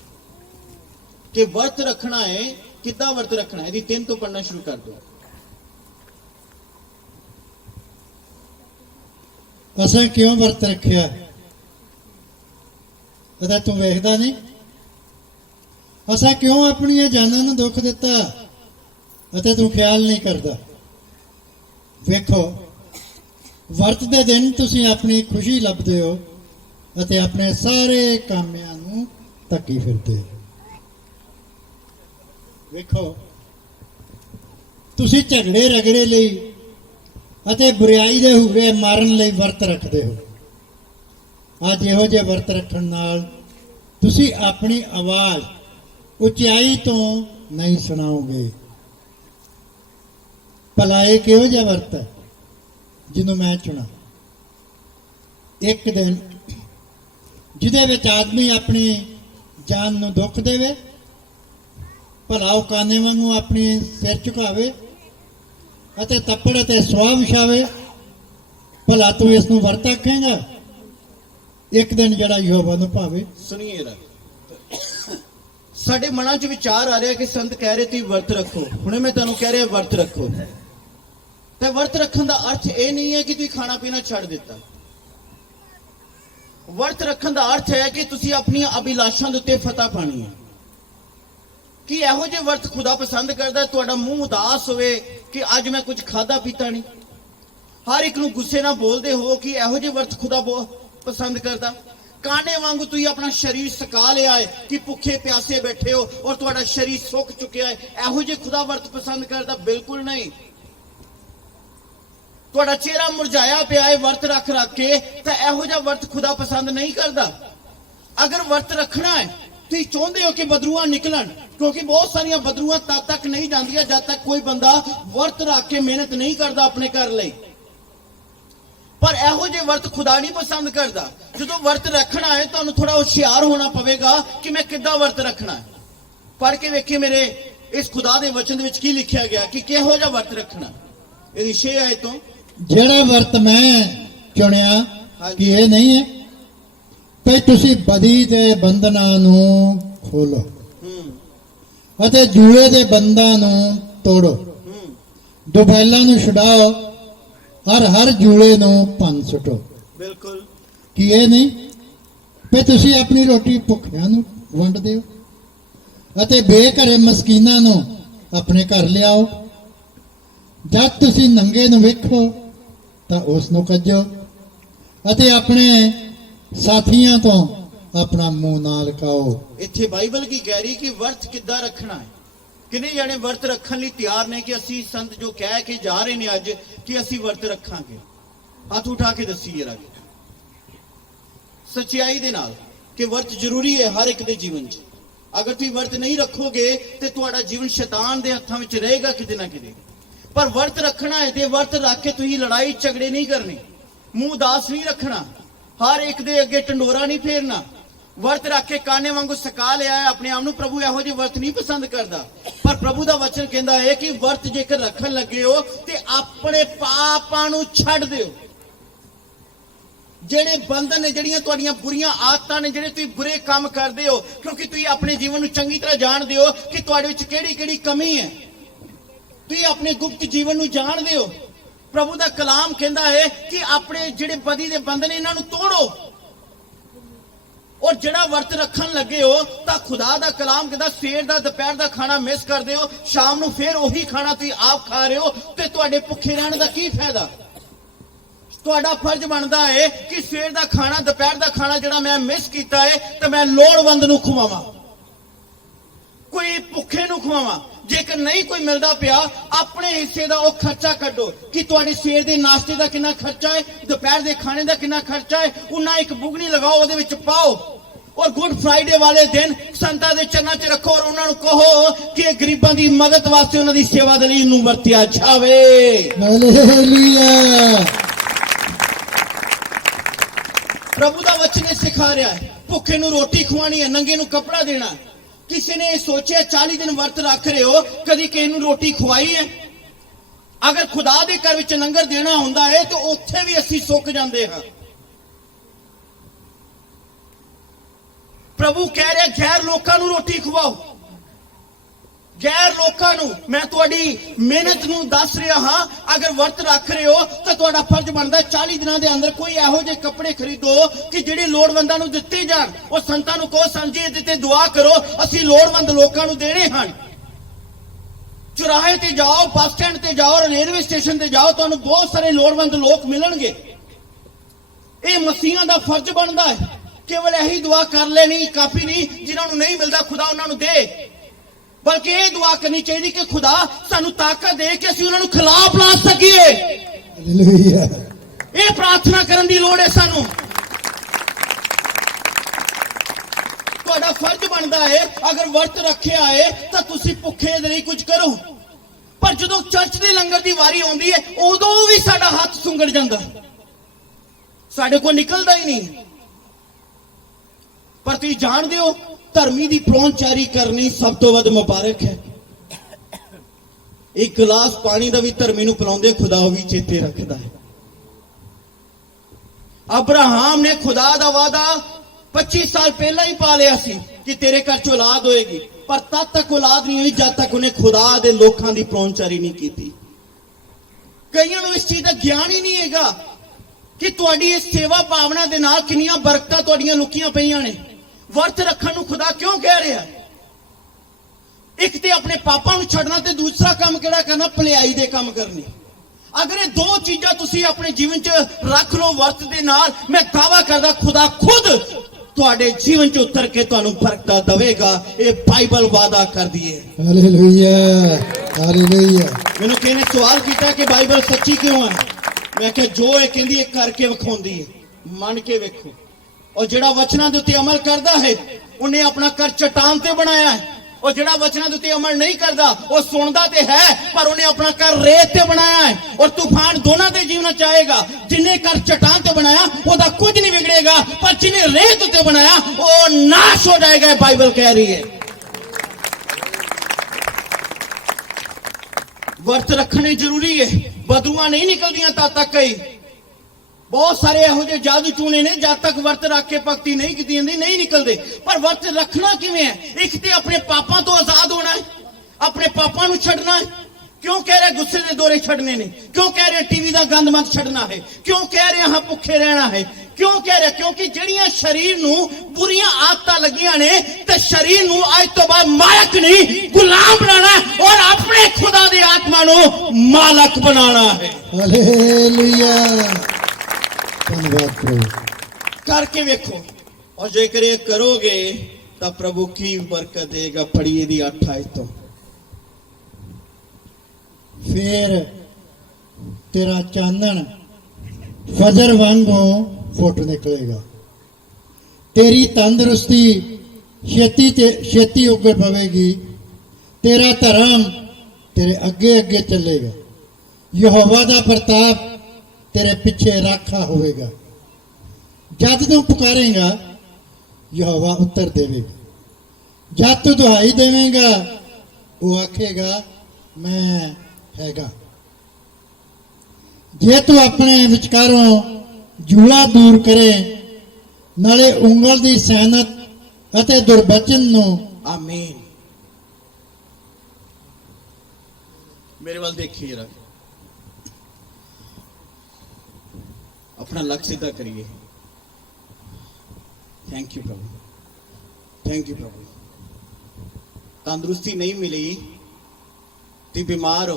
कि वर्त रखना है। कितना वर्त रखना है? यदि 3 तो पढ़ना शुरू कर दो। असें क्यों वर्त रखिया? अदा तू वेखदा नहीं? असा क्यों अपनी जाना नूं दुख दिता अते तू ख्याल नहीं करदा? वेखो, वर्त दे दिन तुसी अपनी खुशी लभदे हो अते अपने सारे कामियां नूं तक्की फिरदे हो। वेखो, तुसी झगड़े रगड़े लई अते बुराई दे हुरे मारन लई वर्त रखदे हो। अज इहो जिहे वर्त रखण नाल तुसी अपनी आवाज़ उचाई तो नहीं सुनाओगे। भला ये किहो जिहा वर्त है जिन्हों मैं चुना? एक दिन जिहदे विच आदमी अपनी जान नूं दुख देवे, भला वो काने वांगू अपनी सिर झुकावे अते तप्पड़ अते सुआह विछावे। भला तू इस नूं वर्त आखेंगा? एक दिन जड़ा यहोवा नूं भावे। सुनिए जरा, साडे मनां च विचार आ रहा कि संत कह रहे तुसीं वर्त रखो। हुणे मैं तुहानूं कह रहा वर्त रखो। ते वर्त रखण दा अर्थ ये नहीं है कि तुसीं खाना पीना छड्ड दिता। वर्त रखण दा अर्थ है कि तुसीं अपनी अभिलाषां दे उत्ते फतह पानी है। कि इहो जिहे वर्त खुदा पसंद करदा है? तुहाडा मूंह उदास होवे कि अज मैं कुछ खादा पीता नहीं। हर एक नूं गुस्से नाल बोलदे हो कि इहो जिहे वर्त खुदा पसंद करदा। काने वांगू तुसीं अपना शरीर सका लिया है कि भुखे प्यासे बैठे हो और तुहाडा शरीर सुक चुकिया है। इहो जिहे खुदा वर्त पसंद करदा? बिल्कुल नहीं। तुहाडा चेहरा मुरझाया पिया है वर्त रख रख के, तो इहो जिहा वर्त खुदा पसंद नहीं करदा। अगर वर्त रखना है, तुसीं चाहुंदे हो कि बदरूआं निकलन, क्योंकि बहुत सारियां बदरूआं तद तक नहीं जांदियां जब तक कोई बंदा वर्त रख के मेहनत नहीं करता अपने घर लई। पर इहो जिहे वर्त खुदा नहीं पसंद करता। जो वर्त रखना है तुहानूं थोड़ा होशियार होना पवेगा कि मैं किद्दां वर्त रखना है। पढ़ के वेखिए मेरे इस खुदा दे वचन दे विच की लिखिया गया कि किहो जिहा वर्त रखना। इहदी 6 आयतों ਜਿਹੜਾ ਵਰਤ ਮੈਂ ਚੁਣਿਆ ਕਿ ਇਹ ਨਹੀਂ ਹੈ ਕਿ ਤੁਸੀਂ ਬਦੀ ਦੇ ਬੰਧਨਾਂ ਨੂੰ ਖੋਲੋ ਅਤੇ ਜੂਏ ਦੇ ਬੰਧਾਂ ਨੂੰ ਤੋੜੋ, ਦੁਬੈਲਾਂ ਨੂੰ ਛੁਡਾਓ, ਹਰ ਜੂਏ ਨੂੰ ਭੰਨ ਸੁੱਟੋ। ਬਿਲਕੁਲ ਕਿ ਇਹ ਨਹੀਂ ਕਿ ਤੁਸੀਂ ਆਪਣੀ ਰੋਟੀ ਭੁੱਖਿਆਂ ਨੂੰ ਵੰਡਦੇ ਹੋ ਅਤੇ ਬੇਘਰੇ ਮਸਕੀਨਾਂ ਨੂੰ ਆਪਣੇ ਘਰ ਲਿਆਓ। ਜਦ ਤੁਸੀਂ ਨੰਗੇ ਨੂੰ ਵੇਖੋ ਤਾਂ ਉਸ ਨੂੰ ਕੱਜੋ ਅਤੇ ਆਪਣੇ ਸਾਥੀਆਂ ਤੋਂ ਆਪਣਾ ਮੂੰਹ ਨਾ ਲਕਾਓ। ਇੱਥੇ ਬਾਈਬਲ ਕੀ ਕਹਿ ਰਹੀ ਕਿ ਵਰਤ ਕਿੱਦਾਂ ਰੱਖਣਾ ਹੈ। ਕਿੰਨੇ ਜਾਣੇ ਵਰਤ ਰੱਖਣ ਲਈ ਤਿਆਰ ਨੇ ਕਿ ਅਸੀਂ ਸੰਤ ਜੋ ਕਹਿ ਕੇ ਜਾ ਰਹੇ ਨੇ ਅੱਜ ਕਿ ਅਸੀਂ ਵਰਤ ਰੱਖਾਂਗੇ? ਹੱਥ ਉਠਾ ਕੇ ਦੱਸੀ ਜਰਾ ਸੱਚਾਈ ਦੇ ਨਾਲ ਕਿ ਵਰਤ ਜ਼ਰੂਰੀ ਹੈ ਹਰ ਇੱਕ ਦੇ ਜੀਵਨ 'ਚ। ਅਗਰ ਤੁਸੀਂ ਵਰਤ ਨਹੀਂ ਰੱਖੋਗੇ ਤੇ ਤੁਹਾਡਾ ਜੀਵਨ ਸ਼ੈਤਾਨ ਦੇ ਹੱਥਾਂ ਵਿੱਚ ਰਹੇਗਾ ਕਿਤੇ ਨਾ ਕਿਤੇ। पर वर्त रखना है तो वर्त रख के तुसीं लड़ाई झगड़े नहीं करने, मुंह उदास नहीं रखना, हर एक दे अगे ढंडोरा नहीं फेरना। वर्त रख के काने वांगू सका लिया है अपने आप नूं। प्रभु इहो जिहे वर्त नहीं पसंद करता। पर प्रभु दा वचन कहंदा है कि वर्त जेकर रखन लगे हो ते अपने पापां नूं छड्ड दिओ। ਜਿਹੜੇ ਬੰਧਨ ਨੇ, ਜਿਹੜੀਆਂ ਤੁਹਾਡੀਆਂ ਬੁਰੀਆਂ ਆਦਤਾਂ ਨੇ, ਜਿਹੜੇ ਤੁਸੀਂ ਬੁਰੇ ਕੰਮ ਕਰਦੇ ਹੋ, ਕਿਉਂਕਿ ਤੁਸੀਂ ਆਪਣੇ ਜੀਵਨ ਨੂੰ ਚੰਗੀ ਤਰ੍ਹਾਂ ਜਾਣਦੇ ਹੋ ਕਿ ਤੁਹਾਡੇ ਵਿੱਚ ਕਿਹੜੀ ਕਮੀ ਹੈ। ਤੁਸੀਂ ਆਪਣੇ ਗੁਪਤ ਜੀਵਨ ਨੂੰ ਜਾਣਦੇ ਹੋ। ਪ੍ਰਭੂ ਦਾ ਕਲਾਮ ਕਹਿੰਦਾ ਹੈ ਕਿ ਆਪਣੇ ਜਿਹੜੇ ਬਦੀ ਦੇ ਬੰਧਨ ਇਹਨਾਂ ਨੂੰ ਤੋੜੋ। ਔਰ ਜਿਹੜਾ ਵਰਤ ਰੱਖਣ ਲੱਗੇ ਹੋ ਤਾਂ ਖੁਦਾ ਦਾ ਕਲਾਮ ਕਹਿੰਦਾ ਸਵੇਰ ਦਾ ਦੁਪਹਿਰ ਦਾ ਖਾਣਾ ਮਿਸ ਕਰਦੇ ਹੋ, ਸ਼ਾਮ ਨੂੰ ਫੇਰ ਉਹੀ ਖਾਣਾ ਤੁਸੀਂ ਆਪ ਖਾ ਰਹੇ ਹੋ ਤੇ ਤੁਹਾਡੇ ਭੁੱਖੇ ਰਹਿਣ ਦਾ ਕੀ ਫਾਇਦਾ? ਤੁਹਾਡਾ ਫਰਜ਼ ਬਣਦਾ ਹੈ ਕਿ ਸਵੇਰ ਦਾ ਖਾਣਾ ਦੁਪਹਿਰ ਦਾ ਖਾਣਾ ਜਿਹੜਾ ਮੈਂ ਮਿਸ ਕੀਤਾ ਹੈ ਤੇ ਮੈਂ ਲੋੜਵੰਦ ਨੂੰ ਖਵਾਵਾਂ, ਕੋਈ ਭੁੱਖੇ ਨੂੰ ਖਵਾਵਾਂ। ਜੇਕਰ ਨਹੀਂ ਕੋਈ ਮਿਲਦਾ ਪਿਆ ਆਪਣੇ ਹਿੱਸੇ ਦਾ ਉਹ ਖਰਚਾ ਕੱਢੋ ਕਿ ਤੁਹਾਡੇ ਸਵੇਰ ਦੇ ਨਾਸ਼ਤੇ ਦਾ ਕਿੰਨਾ ਖਰਚਾ ਹੈ, ਦੁਪਹਿਰ ਦੇ ਖਾਣੇ ਦਾ ਕਿੰਨਾ ਖਰਚਾ ਹੈ, ਉਹਨਾਂ ਇੱਕ ਬੁਗਣੀ ਲਗਾਓ, ਉਹਦੇ ਵਿੱਚ ਪਾਓ ਔਰ ਗੁੱਡ ਫਰਾਈਡੇ ਵਾਲੇ ਦਿਨ ਸੰਤਾਂ ਦੇ ਚਰਨਾਂ 'ਚ ਰੱਖੋ ਔਰ ਉਹਨਾਂ ਨੂੰ ਕਹੋ ਕਿ ਇਹ ਗਰੀਬਾਂ ਦੀ ਮਦਦ ਵਾਸਤੇ ਉਹਨਾਂ ਦੀ ਸੇਵਾ ਦੇ ਲਈ ਇਹਨੂੰ ਵਰਤਿਆ ਜਾਵੇ। ਹਾਲੇਲੂਇਆ। ਪ੍ਰਭੂ ਦਾ ਵਚਨ ਇਹ ਸਿਖਾ ਰਿਹਾ ਹੈ ਭੁੱਖੇ ਨੂੰ ਰੋਟੀ ਖਵਾਣੀ ਹੈ, ਨੰਗੇ ਨੂੰ ਕੱਪੜਾ ਦੇਣਾ। ਕਿਸੇ ਨੇ ਇਹ ਸੋਚਿਆ 40 ਦਿਨ ਵਰਤ ਰੱਖ ਰਹੇ ਹੋ, ਕਦੀ ਕਿਸੇ ਨੂੰ ਰੋਟੀ ਖਵਾਈ ਹੈ? ਅਗਰ ਖੁਦਾ ਦੇ ਘਰ ਵਿੱਚ ਲੰਗਰ ਦੇਣਾ ਹੁੰਦਾ ਹੈ ਤਾਂ ਉੱਥੇ ਵੀ ਅਸੀਂ ਸੁੱਕ ਜਾਂਦੇ ਹਾਂ। प्रभु कह रहे गैर लोकां नूं रोटी खवाओ, गैर लोकां नूं। मैं तुहाडी मेहनत नूं दस रहा हां, अगर वर्त रख रहे हो तो तुहाडा फर्ज बनदा 40 दिनां दे अंदर कोई इहो ਜਿਹੇ कपड़े खरीदो कि ਜਿਹੜੇ ਲੋੜਵੰਦਾਂ ਨੂੰ ਦਿੱਤੇ ਜਾਣ। ਉਹ ਸੰਤਾਂ ਨੂੰ ਕਹੋ ਸੰਜੀ ਇਹਦੇ ਤੇ ਦੁਆ ਕਰੋ, ਅਸੀਂ ਲੋੜਵੰਦ ਲੋਕਾਂ ਨੂੰ ਦੇਣੇ ਹਨ। ਚੁਰਾਹੇ ਤੇ ਜਾਓ, ਬੱਸ ਸਟੈਂਡ ਤੇ ਜਾਓ, ਰੇਲਵੇ ਸਟੇਸ਼ਨ ਤੇ ਜਾਓ, ਤੁਹਾਨੂੰ ਬਹੁਤ ਸਾਰੇ ਲੋੜਵੰਦ ਲੋਕ ਮਿਲਣਗੇ। ਇਹ ਮਸੀਹਾਂ ਦਾ ਫਰਜ਼ ਬਣਦਾ ਹੈ। ਕੇਵਲ ਇਹੀ ਦੁਆ ਕਰ ਲੈਣੀ ਕਾਫੀ ਨਹੀਂ, ਜਿਨ੍ਹਾਂ ਨੂੰ ਨਹੀਂ ਮਿਲਦਾ ਖੁਦਾ ਉਹਨਾਂ ਨੂੰ ਦੇ, ਬਲਕਿ ਇਹ ਦੁਆ ਕਰਨੀ ਚਾਹੀਦੀ ਕਿ ਖੁਦਾ ਸਾਨੂੰ ਤਾਕਤ ਦੇ ਕਿ ਅਸੀਂ ਉਹਨਾਂ ਨੂੰ ਖਿਲਾਫ ਲਾ ਸਕੀਏ। ਹਾਲੇਲੂਇਆ। ਇਹ ਪ੍ਰਾਰਥਨਾ ਕਰਨ ਦੀ ਲੋੜ ਹੈ ਸਾਨੂੰ। ਤੁਹਾਡਾ ਫਰਜ਼ ਬਣਦਾ ਹੈ, ਅਗਰ ਵਰਤ ਰੱਖਿਆ ਹੈ ਤਾਂ ਤੁਸੀਂ ਭੁੱਖੇ ਦੇ ਲਈ ਕੁਝ ਕਰੋ। ਪਰ ਜਦੋਂ ਚਰਚ ਦੇ ਲੰਗਰ ਦੀ ਵਾਰੀ ਆਉਂਦੀ ਹੈ ਉਦੋਂ ਵੀ ਸਾਡਾ ਹੱਥ ਸੁੰਗੜ ਜਾਂਦਾ, ਸਾਡੇ ਕੋਲ ਨਿਕਲਦਾ ਹੀ ਨਹੀਂ। ਪਰ ਤੁਸੀਂ ਜਾਣਦੇ ਹੋ ਧਰਮੀ ਦੀ ਪਰੌਂਚਾਰੀ ਕਰਨੀ ਸਭ ਤੋਂ ਵੱਧ ਮੁਬਾਰਕ ਹੈ। ਇੱਕ ਗਲਾਸ ਪਾਣੀ ਦਾ ਵੀ ਧਰਮੀ ਨੂੰ ਪਿਲਾਉਂਦੇ ਖੁਦਾ ਉਹ ਵੀ ਚੇਤੇ ਰੱਖਦਾ ਹੈ। ਅਬਰਾਹਮ ਨੇ ਖੁਦਾ ਦਾ ਵਾਅਦਾ 25 ਸਾਲ ਪਹਿਲਾਂ ਹੀ ਪਾ ਲਿਆ ਸੀ ਕਿ ਤੇਰੇ ਘਰ ਚ ਔਲਾਦ ਹੋਏਗੀ, ਪਰ ਤਦ ਤੱਕ ਔਲਾਦ ਨਹੀਂ ਹੋਈ ਜਦ ਤੱਕ ਉਹਨੇ ਖੁਦਾ ਦੇ ਲੋਕਾਂ ਦੀ ਪਰੌਂਚਾਰੀ ਨਹੀਂ ਕੀਤੀ। ਕਈਆਂ ਨੂੰ ਇਸ ਚੀਜ਼ ਦਾ ਗਿਆਨ ਹੀ ਨਹੀਂ ਹੈਗਾ ਕਿ ਤੁਹਾਡੀ ਇਸ ਸੇਵਾ ਭਾਵਨਾ ਦੇ ਨਾਲ ਕਿੰਨੀਆਂ ਬਰਕਤਾਂ ਤੁਹਾਡੀਆਂ ਲੁਕੀਆਂ ਪਈਆਂ ਨੇ। ਵਰਤ ਰੱਖਣ ਨੂੰ ਖੁਦਾ ਕਿਉਂ ਕਹਿ ਰਿਹਾ? ਇੱਕ ਤੇ ਆਪਣੇ ਪਾਪਾਂ ਨੂੰ ਛੱਡਣਾ ਤੇ ਦੂਸਰਾ ਕੰਮ ਕਿਹੜਾ ਕਰਨਾ? ਭਲਾਈ ਦੇ ਕੰਮ ਕਰਨੇ। ਅਗਰ ਇਹ ਦੋ ਚੀਜ਼ਾਂ ਤੁਸੀਂ ਆਪਣੇ ਜੀਵਨ 'ਚ ਰੱਖ ਲਓ ਵਰਤ ਦੇ ਨਾਲ, ਮੈਂ ਦਾਅਵਾ ਕਰਦਾ ਖੁਦਾ ਖੁਦ ਤੁਹਾਡੇ ਜੀਵਨ 'ਚ ਉਤਰ ਕੇ ਤੁਹਾਨੂੰ ਬਰਕਤਾਂ ਦੇਵੇਗਾ। ਇਹ ਬਾਈਬਲ ਵਾਅਦਾ ਕਰਦੀ ਹੈ। Hallelujah, hallelujah. ਮੈਨੂੰ ਕਿਸੇ ਨੇ ਸਵਾਲ ਕੀਤਾ ਕਿ ਬਾਈਬਲ ਸੱਚੀ ਕਿਉਂ ਹੈ? ਮੈਂ ਕਿਹਾ ਜੋ ਇਹ ਕਹਿੰਦੀ ਹੈ ਕਰਕੇ ਵਿਖਾਉਂਦੀ ਹੈ, ਮੰਨ ਕੇ ਵੇਖੋ। ਔਰ ਜਿਹੜਾ ਵਚਨਾਂ ਦੇ ਉੱਤੇ ਅਮਲ ਕਰਦਾ ਹੈ ਉਹਨੇ ਆਪਣਾ ਘਰ ਚਟਾਨ ਤੇ ਬਣਾਇਆ ਹੈ। ਉਹ ਜਿਹੜਾ ਵਚਨਾਂ ਦੇ ਉੱਤੇ ਅਮਲ ਨਹੀਂ ਕਰਦਾ ਉਹ ਸੁਣਦਾ ਤੇ ਹੈ ਪਰ ਉਹਨੇ ਆਪਣਾ ਘਰ ਰੇਤ ਤੇ ਬਣਾਇਆ ਹੈ। ਔਰ ਤੂਫਾਨ ਦੋਨਾਂ ਦੇ ਜੀਵਨ ਚ ਆਏਗਾ। ਜਿਨੇ ਘਰ ਚਟਾਨ ਤੇ ਬਣਾਇਆ ਉਹਦਾ ਕੁਝ ਨਹੀਂ ਵਿਗੜੇਗਾ, ਪਰ ਜਿਨੇ ਰੇਤ ਉੱਤੇ ਬਣਾਇਆ ਉਹ ਨਾਸ਼ ਹੋ ਜਾਏਗਾ। ਬਾਈਬਲ ਕਹਿ ਰਹੀ ਹੈ ਵਰਤ ਰੱਖਣੇ ਜ਼ਰੂਰੀ ਹੈ। ਬਦੂਆਂ ਨਹੀਂ ਨਿਕਲਦੀਆਂ ਤਦ ਤੱਕ ਹੀ। ਬਹੁਤ ਸਾਰੇ ਇਹੋ ਜਿਹੇ ਜਾਦੂ ਟੂਣੇ ਨੇ ਜਦ ਤੱਕ ਵਰਤ ਰੱਖ ਕੇ ਭਗਤੀ ਨਹੀਂ ਕੀਤੀ ਜਾਂਦੀ ਨਹੀਂ ਨਿਕਲਦੇ। ਪਰ ਵਰਤ ਰੱਖਣਾ ਕਿਵੇਂ ਹੈ? ਇੱਕ ਤੇ ਆਪਣੇ ਪਾਪਾਂ ਤੋਂ ਆਜ਼ਾਦ ਹੋਣਾ ਹੈ, ਆਪਣੇ ਪਾਪਾਂ ਨੂੰ ਛੱਡਣਾ ਹੈ। ਕਿਉਂ ਕਹਿ ਰਿਹਾ ਗੁੱਸੇ ਦੇ ਦੌਰੇ ਛੱਡਣੇ ਨੇ? ਕਿਉਂ ਕਹਿ ਰਿਹਾ ਟੀਵੀ ਦਾ ਗੰਦ ਮੰਦ ਛੱਡਣਾ ਹੈ? ਕਿਉਂ ਕਹਿ ਰਿਹਾ ਹਾਂ ਭੁੱਖੇ ਰਹਿਣਾ ਹੈ? ਕਿਉਂ ਕਹਿ ਰਿਹਾ? ਕਿਉਂਕਿ ਜਿਹੜੀਆਂ ਸਰੀਰ ਨੂੰ ਬੁਰੀਆਂ ਆਦਤਾਂ ਲੱਗੀਆਂ ਨੇ ਤੇ ਸਰੀਰ ਨੂੰ ਅੱਜ ਤੋਂ ਬਾਅਦ ਮਾਲਕ ਨਹੀਂ ਗੁਲਾਮ ਬਣਾਉਣਾ ਔਰ ਆਪਣੇ ਖੁਦਾ ਦੀ ਆਤਮਾ ਨੂੰ ਮਾਲਕ ਬਣਾਉਣਾ ਹੈ। ਹਾਲੇਲੂਇਆ। ਧੰਨਵਾਦ ਪ੍ਰਭੂ। करके वेखो और जेकर ये करोगे तो प्रभु की बरकत देगा। पढ़िए दी 8 आयत तो फिर तेरा चांदन फजर वांगू फुट निकलेगा, तेरी तंदुरुस्ती छेती उगड़ पवेगी, तेरा धर्म तेरे अगे अगे चलेगा, यहोवा दा प्रताप तेरे पिछे राखा होवेगा। जद तू पुकारेगा यहोवा उत्तर देवेगा, जद तू दुहाई देवेगा वो आखेगा मैं हैगा। जे तू अपने विचकारों जूला दूर करे नाले उंगल दी सैनत अते दुर्बचन नो। आमीन। मेरे वाल देखिए जरा, अपना लक्ष्य सीधा करिए। थैंक यू प्रभु, थैंक यू प्रभु। तंदुरुस्ती नहीं मिली, तू बीमार हो,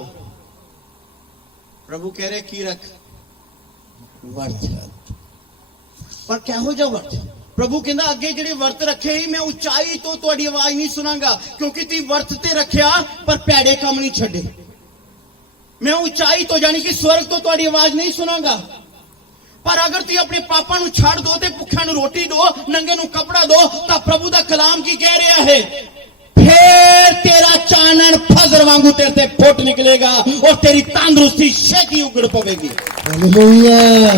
प्रभु कह रहे की रख वर्त। पर क्या हो जाओ वर्त? प्रभु कहना अगे जेडे वर्त रखे ही मैं उचाई तो तुहाडी आवाज नहीं सुनांगा, क्योंकि तू वर्त ते रखिया पर भैड़े काम नहीं छड्डे। मैं उचाई तो यानी कि स्वर्ग तो तुहाडी आवाज नहीं सुनांगा, पर अगर तू अपने पापा नु छाड़ दो ते भुखा नु रोटी दो, नंगे नु कपड़ा दो, तो प्रभु दा कलाम की कह रहा है फिर तेरा चानन फजर वांगू तेरे ते फुट निकलेगा और तेरी तंदुरुस्ती छेती उगड़ पवेगी। हालेलुया।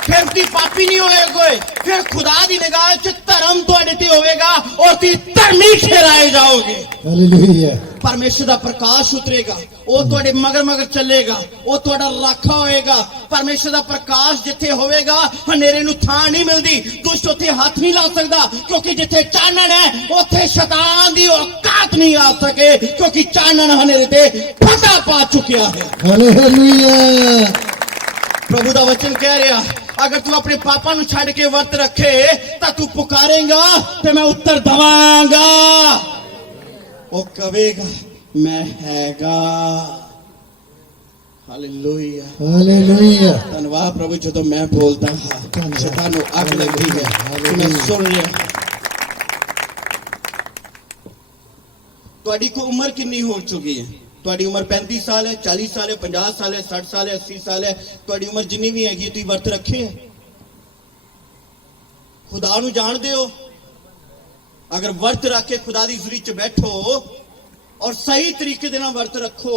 फिर तू पापी नहीं होएगा, फिर खुदा दी निगाह च धर्म तुहाडे ते होवेगा और तू धर्मी ठहराए जाओगे। हालेलुया। परमेश्वर दा प्रकाश उतरेगा ਉਹ ਤੁਹਾਡੇ ਮਗਰ ਮਗਰ ਚੱਲੇਗਾ, ਉਹ ਤੁਹਾਡਾ ਰਾਖਾ ਹੋਏਗਾ। ਪਰਮੇਸ਼ਰ ਦਾ ਪ੍ਰਕਾਸ਼ ਜਿੱਥੇ ਹੋਵੇਗਾ ਹਨੇਰੇ ਨੂੰ ਥਾਂ ਨਹੀਂ ਮਿਲਦੀ, ਦੁਸ਼ਟ ਉੱਥੇ ਹੱਥ ਨਹੀਂ ਲਾ ਸਕਦਾ, ਕਿਉਂਕਿ ਜਿੱਥੇ ਚਾਨਣ ਹੈ ਉੱਥੇ ਸ਼ੈਤਾਨ ਦੀ ਔਕਾਤ ਨਹੀਂ ਆ ਸਕੇ, ਕਿਉਂਕਿ ਚਾਨਣ ਹਨੇਰੇ ਤੇ ਫਤਹ ਪਾ ਚੁੱਕਿਆ ਹੈ। ਹਾਲੇਲੂਇਆ। ਪ੍ਰਭੂ ਦਾ ਵਚਨ ਕਹਿ ਰਿਹਾ, ਅਗਰ ਤੂੰ ਆਪਣੇ ਪਾਪਾਂ ਨੂੰ ਛੱਡ ਕੇ ਵਰਤ ਰੱਖੇ ਤਾਂ ਤੂੰ ਪੁਕਾਰੇਗਾ ਤੇ ਮੈਂ ਉੱਤਰ ਦਵਾਂਗਾ। ਉਹ ਕਹੇਗਾ ਮੈਂ ਹੈਗਾ। Hallelujah hallelujah. ਧੰਨਵਾਦ ਪ੍ਰਭੂ, ਜਦੋਂ ਮੈਂ ਬੋਲਦਾ ਹਾਂ ਸ਼ੈਤਾਨ ਨੂੰ ਅੱਗ ਲੱਗਦੀ ਹੈ ਕਿ ਮੈਂ ਸੁਣ ਰਿਹਾ। ਤੁਹਾਡੀ ਕੋ ਉਮਰ ਕਿੰਨੀ ਹੋ ਚੁੱਕੀ ਹੈ? ਤੁਹਾਡੀ ਉਮਰ 35 ਸਾਲ ਹੈ, 40 ਸਾਲ ਹੈ, 50 ਸਾਲ ਹੈ, 60 ਸਾਲ ਹੈ, 80 ਸਾਲ ਹੈ। ਤੁਹਾਡੀ ਉਮਰ ਜਿੰਨੀ ਵੀ ਹੈਗੀ ਤੁਸੀਂ ਵਰਤ ਰੱਖੇ ਹੈ? ਖੁਦਾ ਨੂੰ ਜਾਣਦੇ ਹੋ? ਅਗਰ ਵਰਤ ਰੱਖ ਕੇ ਖੁਦਾ ਦੀ ਜ਼ੁਰੀ ਚ ਬੈਠੋ ਔਰ ਸਹੀ ਤਰੀਕੇ ਦੇ ਨਾਲ ਵਰਤ ਰੱਖੋ,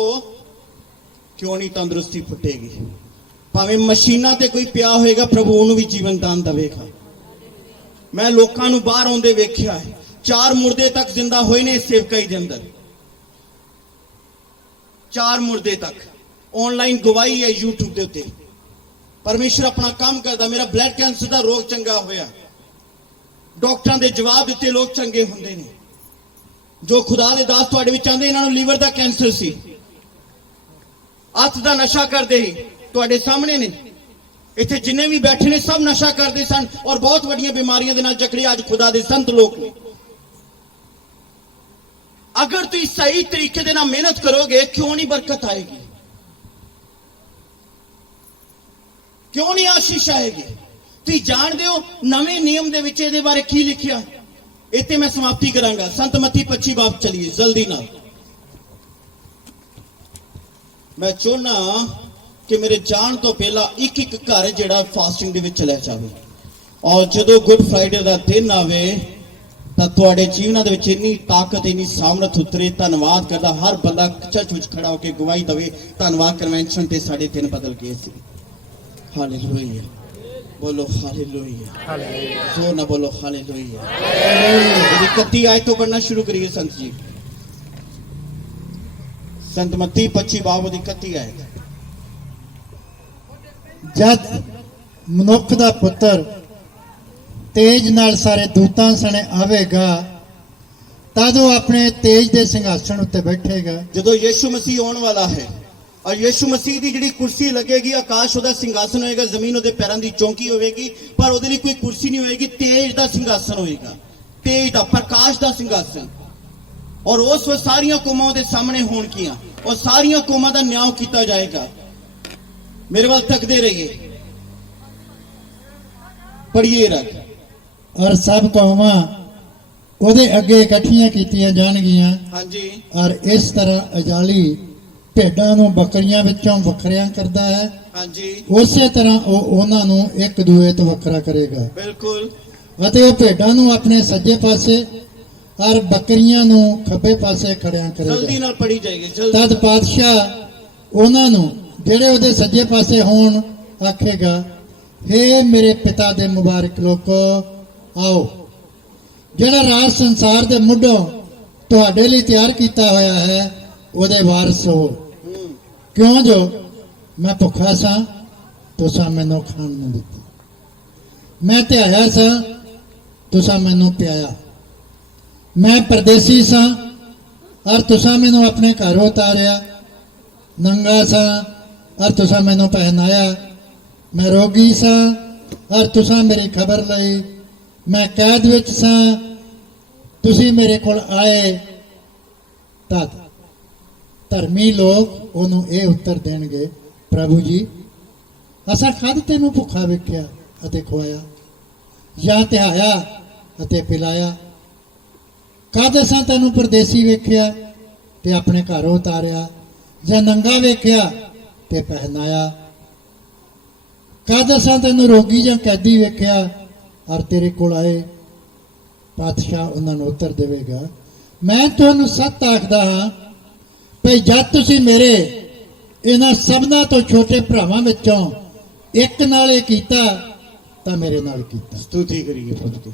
ਕਿਉਂ ਨਹੀਂ ਤੰਦਰੁਸਤੀ ਫੁੱਟੇਗੀ। ਭਾਵੇਂ ਮਸ਼ੀਨਾਂ ਤੇ ਕੋਈ ਪਿਆ ਹੋਏਗਾ, ਪ੍ਰਭੂ ਉਹਨੂੰ ਵੀ ਜੀਵਨ ਦਾਨ ਦੇਵੇਗਾ। ਮੈਂ ਲੋਕਾਂ ਨੂੰ ਬਾਹਰ ਆਉਂਦੇ ਵੇਖਿਆ ਹੈ, 4 ਮੁਰਦੇ ਤੱਕ ਜ਼ਿੰਦਾ ਹੋਏ ਨੇ ਇਸ ਸੇਵਕਾਈ ਦੇ ਅੰਦਰ। 4 ਮੁਰਦੇ ਤੱਕ ਆਨਲਾਈਨ ਗਵਾਹੀ ਹੈ YouTube ਦੇ ਉੱਤੇ। ਪਰਮੇਸ਼ਰ ਆਪਣਾ ਕੰਮ ਕਰਦਾ। ਮੇਰਾ ਬਲੱਡ ਕੈਂਸਰ ਦਾ ਰੋਗ ਚੰਗਾ ਹੋਇਆ, ਡਾਕਟਰਾਂ ਦੇ ਜਵਾਬ ਦਿੱਤੇ ਲੋਕ ਚੰਗੇ ਹੁੰਦੇ ਨੇ। ਜੋ ਖੁਦਾ ਦੇ ਦਾਸ ਤੁਹਾਡੇ ਵਿੱਚ ਆਂਦੇ, ਇਹਨਾਂ ਨੂੰ ਲੀਵਰ ਦਾ ਕੈਂਸਰ ਸੀ, ਅੱਤ ਦਾ ਨਸ਼ਾ ਕਰਦੇ ਹੀ ਤੁਹਾਡੇ ਸਾਹਮਣੇ ਨੇ। ਇੱਥੇ ਜਿੰਨੇ ਵੀ ਬੈਠੇ ਨੇ ਸਭ ਨਸ਼ਾ ਕਰਦੇ ਸਨ ਔਰ ਬਹੁਤ ਵੱਡੀਆਂ ਬਿਮਾਰੀਆਂ ਦੇ ਨਾਲ ਜਕੜੇ ਅੱਜ ਖੁਦਾ ਦੇ ਸੰਤ ਲੋਕ ਨੇ। ਅਗਰ ਤੁਸੀਂ ਸਹੀ ਤਰੀਕੇ ਦੇ ਨਾਲ ਮਿਹਨਤ ਕਰੋਗੇ, ਕਿਉਂ ਨਹੀਂ ਬਰਕਤ ਆਏਗੀ? ਕਿਉਂ ਨਹੀਂ ਆਸ਼ੀਸ਼ ਆਏਗੀ? ਤੁਸੀਂ ਜਾਣਦੇ ਹੋ ਨਵੇਂ ਨਿਯਮ ਦੇ ਵਿੱਚ ਇਹਦੇ ਬਾਰੇ ਕੀ ਲਿਖਿਆ? ਇੱਥੇ ਮੈਂ ਸਮਾਪਤੀ ਕਰਾਂਗਾ। ਸੰਤ ਮੱਤੀ 25 ਬਾਬ ਚਲੀਏ ਜਲਦੀ ਨਾਲ। ਮੈਂ ਚਾਹੁੰਦਾ ਕਿ ਮੇਰੇ ਜਾਣ ਤੋਂ ਪਹਿਲਾਂ ਇੱਕ ਇੱਕ ਘਰ ਜਿਹੜਾ ਫਾਸਟਿੰਗ ਦੇ ਵਿੱਚ ਚਲਾ ਜਾਵੇ, ਔਰ ਜਦੋਂ ਗੁੱਡ ਫਰਾਈਡੇ ਦਾ ਦਿਨ ਆਵੇ ਤਾਂ ਤੁਹਾਡੇ ਜੀਵਨਾਂ ਦੇ ਵਿੱਚ ਇੰਨੀ ਤਾਕਤ, ਇੰਨੀ ਸਾਮਰਥ ਉਤਰੇ। ਧੰਨਵਾਦ ਕਰਦਾ ਹਰ ਬੰਦਾ ਚਰਚ ਵਿੱਚ ਖੜਾ ਹੋ ਕੇ ਗਵਾਹੀ ਦੇਵੇ। ਧੰਨਵਾਦ ਕਨਵੈਨਸ਼ਨ ਤੇ ਸਾਡੇ 3 ਬਦਲ ਗਏ ਸੀ। ਹਾਲੇਲੂਇਆ। बोलो हालेलुया। जोर ना बोलो हालेलुया। 31 आयत तो पढ़ना शुरू करिए संत जी। संत मत्ती 25 बाब 31 आयत। ਜਦ ਮਨੁੱਖ ਦਾ ਪੁੱਤਰ ਤੇਜ ਨਾਲ ਸਾਰੇ ਦੂਤਾਂ ਸਣੇ ਆਵੇਗਾ, ਤਦ ਉਹ ਆਪਣੇ ਤੇਜ ਦੇ ਸਿੰਘਾਸਣ ਉੱਤੇ ਬੈਠੇਗਾ। ਜਦੋਂ ਯਿਸੂ ਮਸੀਹ ਆਉਣ ਵਾਲਾ ਹੈ और यीशु मसीह की जिहड़ी कुर्सी लगेगी, आकाश उहदा सिंघासन होएगा, जमीन उहदे पैरां दी चौकी होएगी, पर उहदे लई कोई कुर्सी नहीं होएगी। तेज दा सिंघासन होएगा, तेज दा प्रकाश दा सिंघासन। और उस वक्त सारियां कौमां उहदे सामने होणगीआं और सारियां कौमां दा न्याय कीता जाएगा। मेरे वाल तकदे रहिए, पढ़िए रख। और सब कौमां ਉਹਦੇ ਅੱਗੇ ਇਕੱਠੀਆਂ ਕੀਤੀਆਂ ਜਾਣਗੀਆਂ। ਹਾਂਜੀ। ਔਰ ਇਸ ਤਰ੍ਹਾਂ ਅਜਾਲੀ ਭੇਡਾਂ ਨੂੰ ਬੱਕਰੀਆਂ ਵਿੱਚੋਂ ਵੱਖਰਿਆਂ ਕਰਦਾ ਹੈ, ਹਾਂਜੀ, ਉਸੇ ਤਰ੍ਹਾਂ ਉਹ ਉਹਨਾਂ ਨੂੰ ਇੱਕ ਦੂਏ ਤੋਂ ਵੱਖਰਾ ਕਰੇਗਾ। ਬਿਲਕੁਲ। ਅਤੇ ਉਹ ਭੇਡਾਂ ਨੂੰ ਆਪਣੇ ਸੱਜੇ ਪਾਸੇ ਔਰ ਬੱਕਰੀਆਂ ਨੂੰ ਖੱਬੇ ਪਾਸੇ ਖੜਿਆ ਜਲਦੀ ਕਰੇਗਾ। ਨਾਲ ਪੜੀ ਜਾਏਗੀ ਜਲਦੀ। ਤਦ ਪਾਤਸ਼ਾਹ ਉਹਨਾਂ ਨੂੰ ਜਿਹੜੇ ਉਹਦੇ ਸੱਜੇ ਪਾਸੇ ਹੋਣ ਆਖੇਗਾ, ਹੇ ਮੇਰੇ ਪਿਤਾ ਦੇ ਮੁਬਾਰਕ ਲੋਕੋ, ਆਓ ਜਿਹੜਾ ਰਾਜ ਸੰਸਾਰ ਦੇ ਮੁੱਢੋਂ ਤੁਹਾਡੇ ਲਈ ਤਿਆਰ ਕੀਤਾ ਹੋਇਆ ਹੈ ਉਹਦੇ ਵਾਰਸ ਹੋ। ਕਿਉਂ ਜੋ ਮੈਂ ਭੁੱਖਾ ਸਾਂ, ਤੁਸੀਂ ਮੈਨੂੰ ਖਾਣ ਨੂੰ ਦਿੱਤਾ, ਮੈਂ ਧਿਆਇਆ ਸਾਂ, ਤੁਸੀਂ ਮੈਨੂੰ ਪਿਆਇਆ, ਮੈਂ ਪਰਦੇਸੀ ਸਾਂ ਔਰ ਤੁਸੀਂ ਮੈਨੂੰ ਆਪਣੇ ਘਰ ਉਤਾਰਿਆ, ਨੰਗਾ ਸਾਂ ਔਰ ਤੁਸੀਂ ਮੈਨੂੰ ਪਹਿਨਾਇਆ, ਮੈਂ ਰੋਗੀ ਸਾਂ ਔਰ ਤੁਸੀਂ ਮੇਰੀ ਖਬਰ ਲਈ, ਮੈਂ ਕੈਦ ਵਿੱਚ ਸਾਂ, ਤੁਸੀਂ ਮੇਰੇ ਕੋਲ ਆਏ। ਤਦ ਧਰਮੀ ਲੋਕ ਉਹਨੂੰ ਇਹ ਉੱਤਰ ਦੇਣਗੇ, ਪ੍ਰਭੂ ਜੀ, ਅਸਾਂ ਕਦ ਤੈਨੂੰ ਭੁੱਖਾ ਵੇਖਿਆ ਅਤੇ ਖਵਾਇਆ, ਜਾਂ ਧਿਆਇਆ ਅਤੇ ਪਿਲਾਇਆ? ਕਦ ਅਸਾਂ ਤੈਨੂੰ ਪਰਦੇਸੀ ਵੇਖਿਆ ਤੇ ਆਪਣੇ ਘਰੋਂ ਉਤਾਰਿਆ, ਜਾਂ ਨੰਗਾ ਵੇਖਿਆ ਤੇ ਪਹਿਨਾਇਆ? ਕਦ ਅਸਾਂ ਤੈਨੂੰ ਰੋਗੀ ਜਾਂ ਕੈਦੀ ਵੇਖਿਆ ਔਰ ਤੇਰੇ ਕੋਲ ਆਏ? ਪਾਤਸ਼ਾਹ ਉਹਨਾਂ ਨੂੰ ਉੱਤਰ ਦੇਵੇਗਾ, ਮੈਂ ਤੁਹਾਨੂੰ ਸੱਚ ਆਖਦਾ ਹਾਂ ਭਈ ਜਦ ਤੁਸੀਂ ਮੇਰੇ ਇਹਨਾਂ ਸਭਨਾਂ ਤੋਂ ਛੋਟੇ ਭਰਾਵਾਂ ਵਿੱਚੋਂ ਇੱਕ ਨਾਲ ਇਹ ਕੀਤਾ ਤਾਂ ਮੇਰੇ ਨਾਲ ਕੀਤਾ। स्तुति करिए खुद की।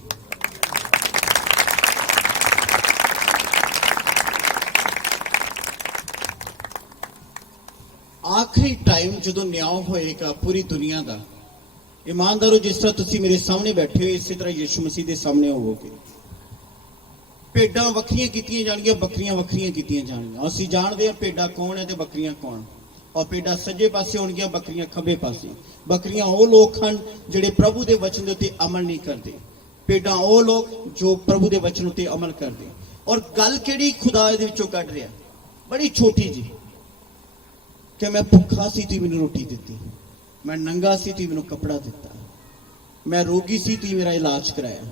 ਆਖਰੀ ਟਾਈਮ ਜਦੋਂ ਨਿਆਂ ਹੋਏਗਾ ਪੂਰੀ ਦੁਨੀਆ ਦਾ, ਇਮਾਨਦਾਰੋ ਜਿਸ ਤਰ੍ਹਾਂ ਤੁਸੀਂ ਮੇਰੇ ਸਾਹਮਣੇ ਬੈਠੇ ਹੋ ਇਸੇ ਤਰ੍ਹਾਂ ਯਿਸੂ ਮਸੀਹ ਦੇ ਸਾਹਮਣੇ ਹੋਵੋਗੇ। ਭੇਡਾਂ ਵੱਖਰੀਆਂ ਕੀਤੀਆਂ ਜਾਣਗੀਆਂ, ਬੱਕਰੀਆਂ ਵੱਖਰੀਆਂ ਕੀਤੀਆਂ ਜਾਣਗੀਆਂ। ਅਸੀਂ ਜਾਣਦੇ ਹਾਂ ਭੇਡਾਂ ਕੌਣ ਹੈ ਤੇ ਬੱਕਰੀਆਂ ਕੌਣ। ਔਰ ਭੇਡਾਂ ਸੱਜੇ ਪਾਸੇ ਹੋਣਗੀਆਂ, ਬੱਕਰੀਆਂ ਖੱਬੇ ਪਾਸੇ। ਬੱਕਰੀਆਂ ਉਹ ਲੋਕ ਹਨ ਜਿਹੜੇ ਪ੍ਰਭੂ ਦੇ ਵਚਨ ਦੇ ਉੱਤੇ ਅਮਲ ਨਹੀਂ ਕਰਦੇ। ਭੇਡਾਂ ਉਹ ਲੋਕ ਜੋ ਪ੍ਰਭੂ ਦੇ ਵਚਨ ਉੱਤੇ ਅਮਲ ਕਰਦੇ। ਔਰ ਗੱਲ ਕਿਹੜੀ ਖੁਦਾ ਦੇ ਵਿੱਚੋਂ ਕੱਢ ਰਿਹਾ, ਬੜੀ ਛੋਟੀ ਜੀ, ਕਿ ਮੈਂ ਭੁੱਖਾ ਸੀ ਤੂੰ ਮੈਨੂੰ ਰੋਟੀ ਦਿੱਤੀ, ਮੈਂ ਨੰਗਾ ਸੀ ਤੂੰ ਮੈਨੂੰ ਕੱਪੜਾ ਦਿੱਤਾ, ਮੈਂ ਰੋਗੀ ਸੀ ਤੂੰ ਮੇਰਾ ਇਲਾਜ ਕਰਾਇਆ।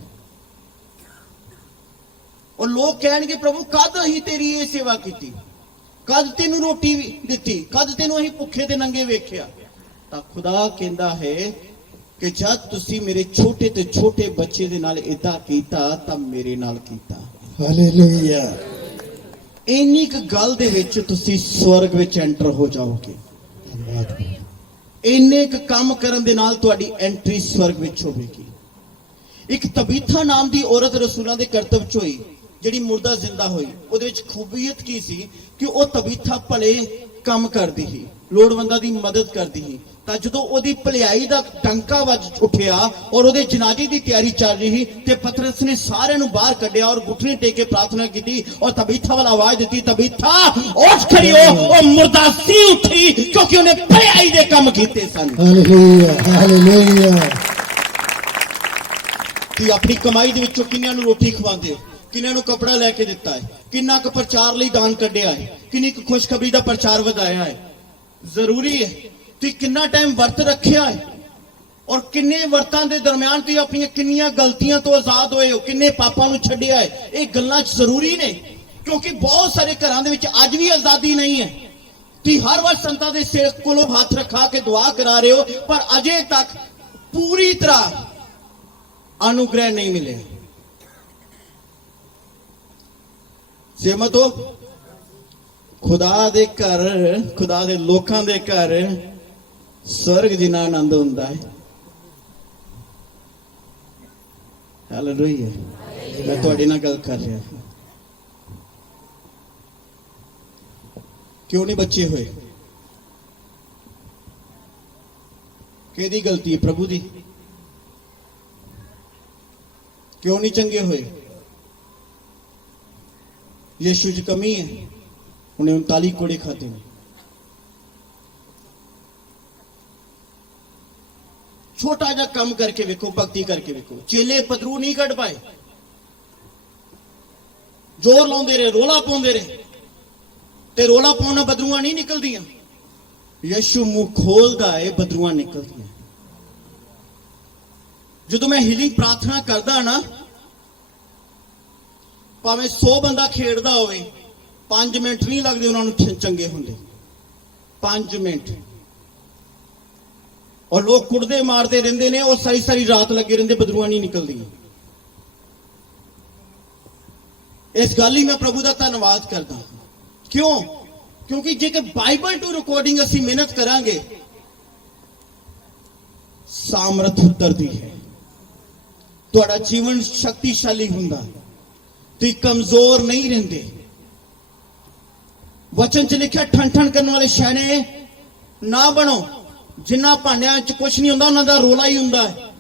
ਔਰ ਲੋਕ ਕਹਿਣਗੇ ਪ੍ਰਭੂ ਕਦ ਅਸੀਂ ਤੇਰੀ ਇਹ ਸੇਵਾ ਕੀਤੀ, ਕਦ ਤੈਨੂੰ ਰੋਟੀ ਦਿੱਤੀ, ਕਦ ਤੈਨੂੰ ਅਸੀਂ ਭੁੱਖੇ ਤੇ ਨੰਗੇ ਵੇਖਿਆ। ਤਾਂ ਖੁਦਾ ਕਹਿੰਦਾ ਹੈ ਕਿ ਜਦ ਤੁਸੀਂ ਮੇਰੇ ਛੋਟੇ ਤੇ ਛੋਟੇ ਬੱਚੇ ਦੇ ਨਾਲ ਇਦਾਂ ਕੀਤਾ ਤਾਂ ਮੇਰੇ ਨਾਲ ਕੀਤਾ। ਹਾਲੇਲੂਇਆ। ਇੰਨੀ ਕੁ ਗੱਲ ਦੇ ਵਿੱਚ ਤੁਸੀਂ ਸਵਰਗ ਵਿੱਚ ਐਂਟਰ ਹੋ ਜਾਓਗੇ। ਇੰਨੇ ਕੁ ਕੰਮ ਕਰਨ ਦੇ ਨਾਲ ਤੁਹਾਡੀ ਐਂਟਰੀ ਸਵਰਗ ਵਿੱਚ ਹੋਵੇਗੀ। ਇੱਕ ਤਬੀਥਾ ਨਾਮ ਦੀ ਔਰਤ ਰਸੂਲਾਂ ਦੇ ਕਰਤੱਵ ਚ ਹੋਈ, ਜਿਹੜੀ ਮੁਰਦਾ ਜ਼ਿੰਦਾ ਹੋਈ। ਉਹਦੇ ਵਿੱਚ ਖੂਬੀਅਤ ਕੀ ਸੀ ਕਿ ਉਹ ਤਬੀਥਾ ਭਲੇ ਕੰਮ ਕਰਦੀ ਸੀ, ਲੋੜਵੰਦਾਂ ਦੀ ਮਦਦ ਕਰਦੀ ਸੀ। ਤਾਂ ਜਦੋਂ ਉਹਦੀ ਭਲਾਈ ਦਾ ਟੰਕਾ ਵੱਜ ਉੱਠਿਆ ਔਰ ਉਹਦੇ ਜਨਾਜ਼ੇ ਦੀ ਤਿਆਰੀ ਚੱਲ ਰਹੀ ਸੀ ਤੇ ਪਤਰਸ ਨੇ ਸਾਰਿਆਂ ਨੂੰ ਬਾਹਰ ਕੱਢਿਆ ਔਰ ਘੁਟਨੇ ਟੇਕ ਕੇ ਪ੍ਰਾਰਥਨਾ ਕੀਤੀ ਔਰ ਤਬੀਥਾ ਵੱਲ ਆਵਾਜ਼ ਦਿੱਤੀ, ਤਬੀਥਾ ਉੱਠ ਖੜੀ ਹੋ। ਉਹ ਮੁਰਦਾ ਸੀ ਉੱਠੀ ਕਿਉਂਕਿ ਉਹਨੇ ਭਲਾਈ ਦੇ ਕੰਮ ਕੀਤੇ ਸਨ। Hallelujah, hallelujah. ਤੁਸੀਂ ਆਪਣੀ ਕਮਾਈ ਦੇ ਵਿੱਚੋਂ ਕਿੰਨਿਆਂ ਨੂੰ ਰੋਟੀ ਖਵਾਉਂਦੇ ਹੋ, ਕਿੰਨਿਆਂ ਨੂੰ ਕੱਪੜਾ ਲੈ ਕੇ ਦਿੱਤਾ ਹੈ, ਕਿੰਨਾ ਕੁ ਪ੍ਰਚਾਰ ਲਈ ਦਾਨ ਕੱਢਿਆ ਹੈ, ਕਿੰਨੀ ਕੁ ਖੁਸ਼ਖਬਰੀ ਦਾ ਪ੍ਰਚਾਰ ਵਧਾਇਆ ਹੈ। ਜ਼ਰੂਰੀ ਹੈ ਤੁਸੀਂ ਕਿੰਨਾ ਟਾਈਮ ਵਰਤ ਰੱਖਿਆ ਹੈ ਔਰ ਕਿੰਨੇ ਵਰਤਾਂ ਦੇ ਦਰਮਿਆਨ ਤੁਸੀਂ ਆਪਣੀਆਂ ਕਿੰਨੀਆਂ ਗਲਤੀਆਂ ਤੋਂ ਆਜ਼ਾਦ ਹੋਏ ਹੋ, ਕਿੰਨੇ ਪਾਪਾਂ ਨੂੰ ਛੱਡਿਆ ਹੈ। ਇਹ ਗੱਲਾਂ ਜ਼ਰੂਰੀ ਨੇ ਕਿਉਂਕਿ ਬਹੁਤ ਸਾਰੇ ਘਰਾਂ ਦੇ ਵਿੱਚ ਅੱਜ ਵੀ ਆਜ਼ਾਦੀ ਨਹੀਂ ਹੈ। ਤੁਸੀਂ ਹਰ ਵਾਰ ਸੰਤਾਂ ਦੇ ਸਿਰ ਕੋਲੋਂ ਹੱਥ ਰੱਖਾ ਕੇ ਦੁਆ ਕਰਾ ਰਹੇ ਹੋ ਪਰ ਅਜੇ ਤੱਕ ਪੂਰੀ ਤਰ੍ਹਾਂ ਅਨੁਗ੍ਰਹਿ ਨਹੀਂ ਮਿਲਿਆ। ਸਹਿਮਤ ਹੋ? ਖੁਦਾ ਦੇ ਘਰ, ਖੁਦਾ ਦੇ ਲੋਕਾਂ ਦੇ ਘਰ ਸਵਰਗ ਜਿੰਨਾ ਆਨੰਦ ਹੁੰਦਾ ਹੈ। ਹਾਲੇਲੂਇਆ। ਮੈਂ ਤੁਹਾਡੇ ਨਾਲ ਗੱਲ ਕਰ ਰਿਹਾ। ਕਿਉਂ ਨਹੀਂ ਬੱਚੇ ਹੋਏ? ਕਿਹਦੀ ਗਲਤੀ ਹੈ? ਪ੍ਰਭੂ ਦੀ। ਕਿਉਂ ਨਹੀਂ ਚੰਗੇ ਹੋਏ? ਯਿਸੂ 'ਚ ਕਮੀ ਹੈ। ਉਹਨੇ 39 ਕੋੜੇ ਖਾਤੇ ਨੇ। ਛੋਟਾ ਜਿਹਾ ਕੰਮ ਕਰਕੇ ਵੇਖੋ, ਭਗਤੀ ਕਰਕੇ ਵੇਖੋ, ਚੇਲੇ ਪਤਰੂ ਨਹੀਂ ਕੱਢ ਪਾਏ। ਜ਼ੋਰ ਲਾਉਂਦੇ ਰਹੇ, ਰੋਲਾ ਪਾਉਂਦੇ ਰਹੇ ਤੇ ਰੋਲਾ ਪਾਉਣਾ ਬਦਰੂਆਂ ਨਹੀਂ ਨਿਕਲਦੀਆਂ। ਯਿਸੂ ਮੂੰਹ ਖੋਲਦਾ ਹੈ, ਬਦਰੂਆਂ ਨਿਕਲਦੀਆਂ। ਜਦੋਂ ਮੈਂ ਹੀਲਿੰਗ ਪ੍ਰਾਰਥਨਾ ਕਰਦਾ ਨਾ, ਭਾਵੇਂ 100 ਬੰਦਾ ਖੇਡਦਾ ਹੋਵੇ, 5 ਮਿੰਟ ਨਹੀਂ ਲੱਗਦੇ ਉਹਨਾਂ ਨੂੰ ਚੰਗੇ ਹੁੰਦੇ। 5 ਮਿੰਟ। ਔਰ ਲੋਕ ਕੁੱਟਦੇ ਮਾਰਦੇ ਰਹਿੰਦੇ ਨੇ, ਉਹ ਸਾਰੀ ਸਾਰੀ ਰਾਤ ਲੱਗੇ ਰਹਿੰਦੇ, ਬਦਰੂਆਂ ਨਹੀਂ ਨਿਕਲਦੀਆਂ। ਇਸ ਗੱਲ ਲਈ ਮੈਂ ਪ੍ਰਭੂ ਦਾ ਧੰਨਵਾਦ ਕਰਦਾ। ਕਿਉਂ? ਕਿਉਂਕਿ ਜੇਕਰ ਬਾਈਬਲ ਟੂ ਰਿਕਾਰਡਿੰਗ ਅਸੀਂ ਮਿਹਨਤ ਕਰਾਂਗੇ, ਸਾਮਰਥ ਉਤਰਦੀ ਹੈ, ਤੁਹਾਡਾ ਜੀਵਨ ਸ਼ਕਤੀਸ਼ਾਲੀ ਹੁੰਦਾ, ਤੁਸੀਂ ਕਮਜ਼ੋਰ ਨਹੀਂ ਰਹਿੰਦੇ। ਵਚਨ 'ਚ ਲਿਖਿਆ ਠਣ ਠਣ ਕਰਨ ਵਾਲੇ ਸ਼ੈਣੇ ਨਾ ਬਣੋ। ਜਿੰਨਾ ਭਾਂਡਿਆਂ 'ਚ ਕੁਝ ਨਹੀਂ ਹੁੰਦਾ ਉਹਨਾਂ ਦਾ ਰੋਲਾ ਹੀ ਹੁੰਦਾ ਹੈ।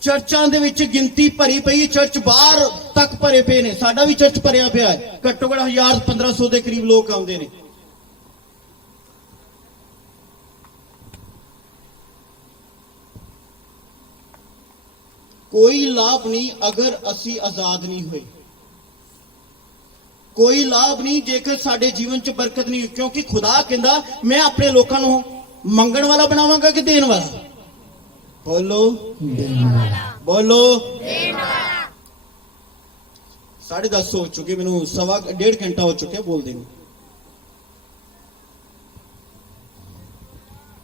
ਚਰਚਾਂ ਦੇ ਵਿੱਚ ਗਿਣਤੀ ਭਰੀ ਪਈ, ਚਰਚ ਬਾਹਰ ਤੱਕ ਭਰੇ ਪਏ ਨੇ। ਸਾਡਾ ਵੀ ਚਰਚ ਭਰਿਆ ਪਿਆ ਹੈ। ਘੱਟੋ ਘੱਟ 1000-1500 ਦੇ ਕਰੀਬ ਲੋਕ ਆਉਂਦੇ ਨੇ। ਕੋਈ ਲਾਭ ਨਹੀਂ ਅਗਰ ਅਸੀਂ ਆਜ਼ਾਦ ਨਹੀਂ ਹੋਏ। ਕੋਈ ਲਾਭ ਨਹੀਂ ਜੇਕਰ ਸਾਡੇ ਜੀਵਨ 'ਚ ਬਰਕਤ ਨਹੀਂ। ਕਿਉਂਕਿ ਖੁਦਾ ਕਹਿੰਦਾ ਮੈਂ ਆਪਣੇ ਲੋਕਾਂ ਨੂੰ ਮੰਗਣ ਵਾਲਾ ਬਣਾਵਾਂਗਾ ਕਿ ਦੇਣ ਵਾਲਾ? ਬੋਲੋ ਬੋਲੋ। 10:30 ਹੋ ਚੁੱਕੇ, ਮੈਨੂੰ 1.5 ਘੰਟਾ ਹੋ ਚੁੱਕਿਆ ਬੋਲਦੇ ਨੂੰ।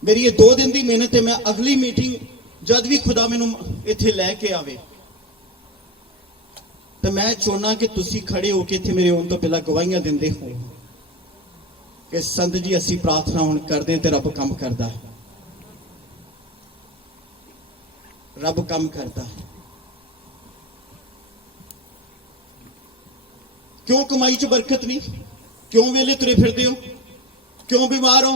ਮੇਰੀ ਇਹ 2 ਦਿਨ ਦੀ ਮਿਹਨਤ ਹੈ। ਮੈਂ ਅਗਲੀ ਮੀਟਿੰਗ ਜਦ ਵੀ ਖੁਦਾ ਮੈਨੂੰ ਇੱਥੇ ਲੈ ਕੇ ਆਵੇ ਤੇ ਮੈਂ ਚਾਹੁੰਦਾ ਕਿ ਤੁਸੀਂ ਖੜੇ ਹੋ ਕੇ ਇੱਥੇ ਮੇਰੇ ਆਉਣ ਤੋਂ ਪਹਿਲਾਂ ਗਵਾਹੀਆਂ ਦਿੰਦੇ ਹੋ ਕਿ ਸੰਤ ਜੀ ਅਸੀਂ ਪ੍ਰਾਰਥਨਾ ਹੁਣ ਕਰਦੇ ਹਾਂ ਤੇ ਰੱਬ ਕੰਮ ਕਰਦਾ ਹੈ। ਰੱਬ ਕੰਮ ਕਰਦਾ ਹੈ। ਕਿਉਂ ਕਮਾਈ 'ਚ ਬਰਕਤ ਨਹੀਂ? ਕਿਉਂ ਵੇਲੇ ਤੁਰੇ ਫਿਰਦੇ ਹੋ? क्यों बीमार हो?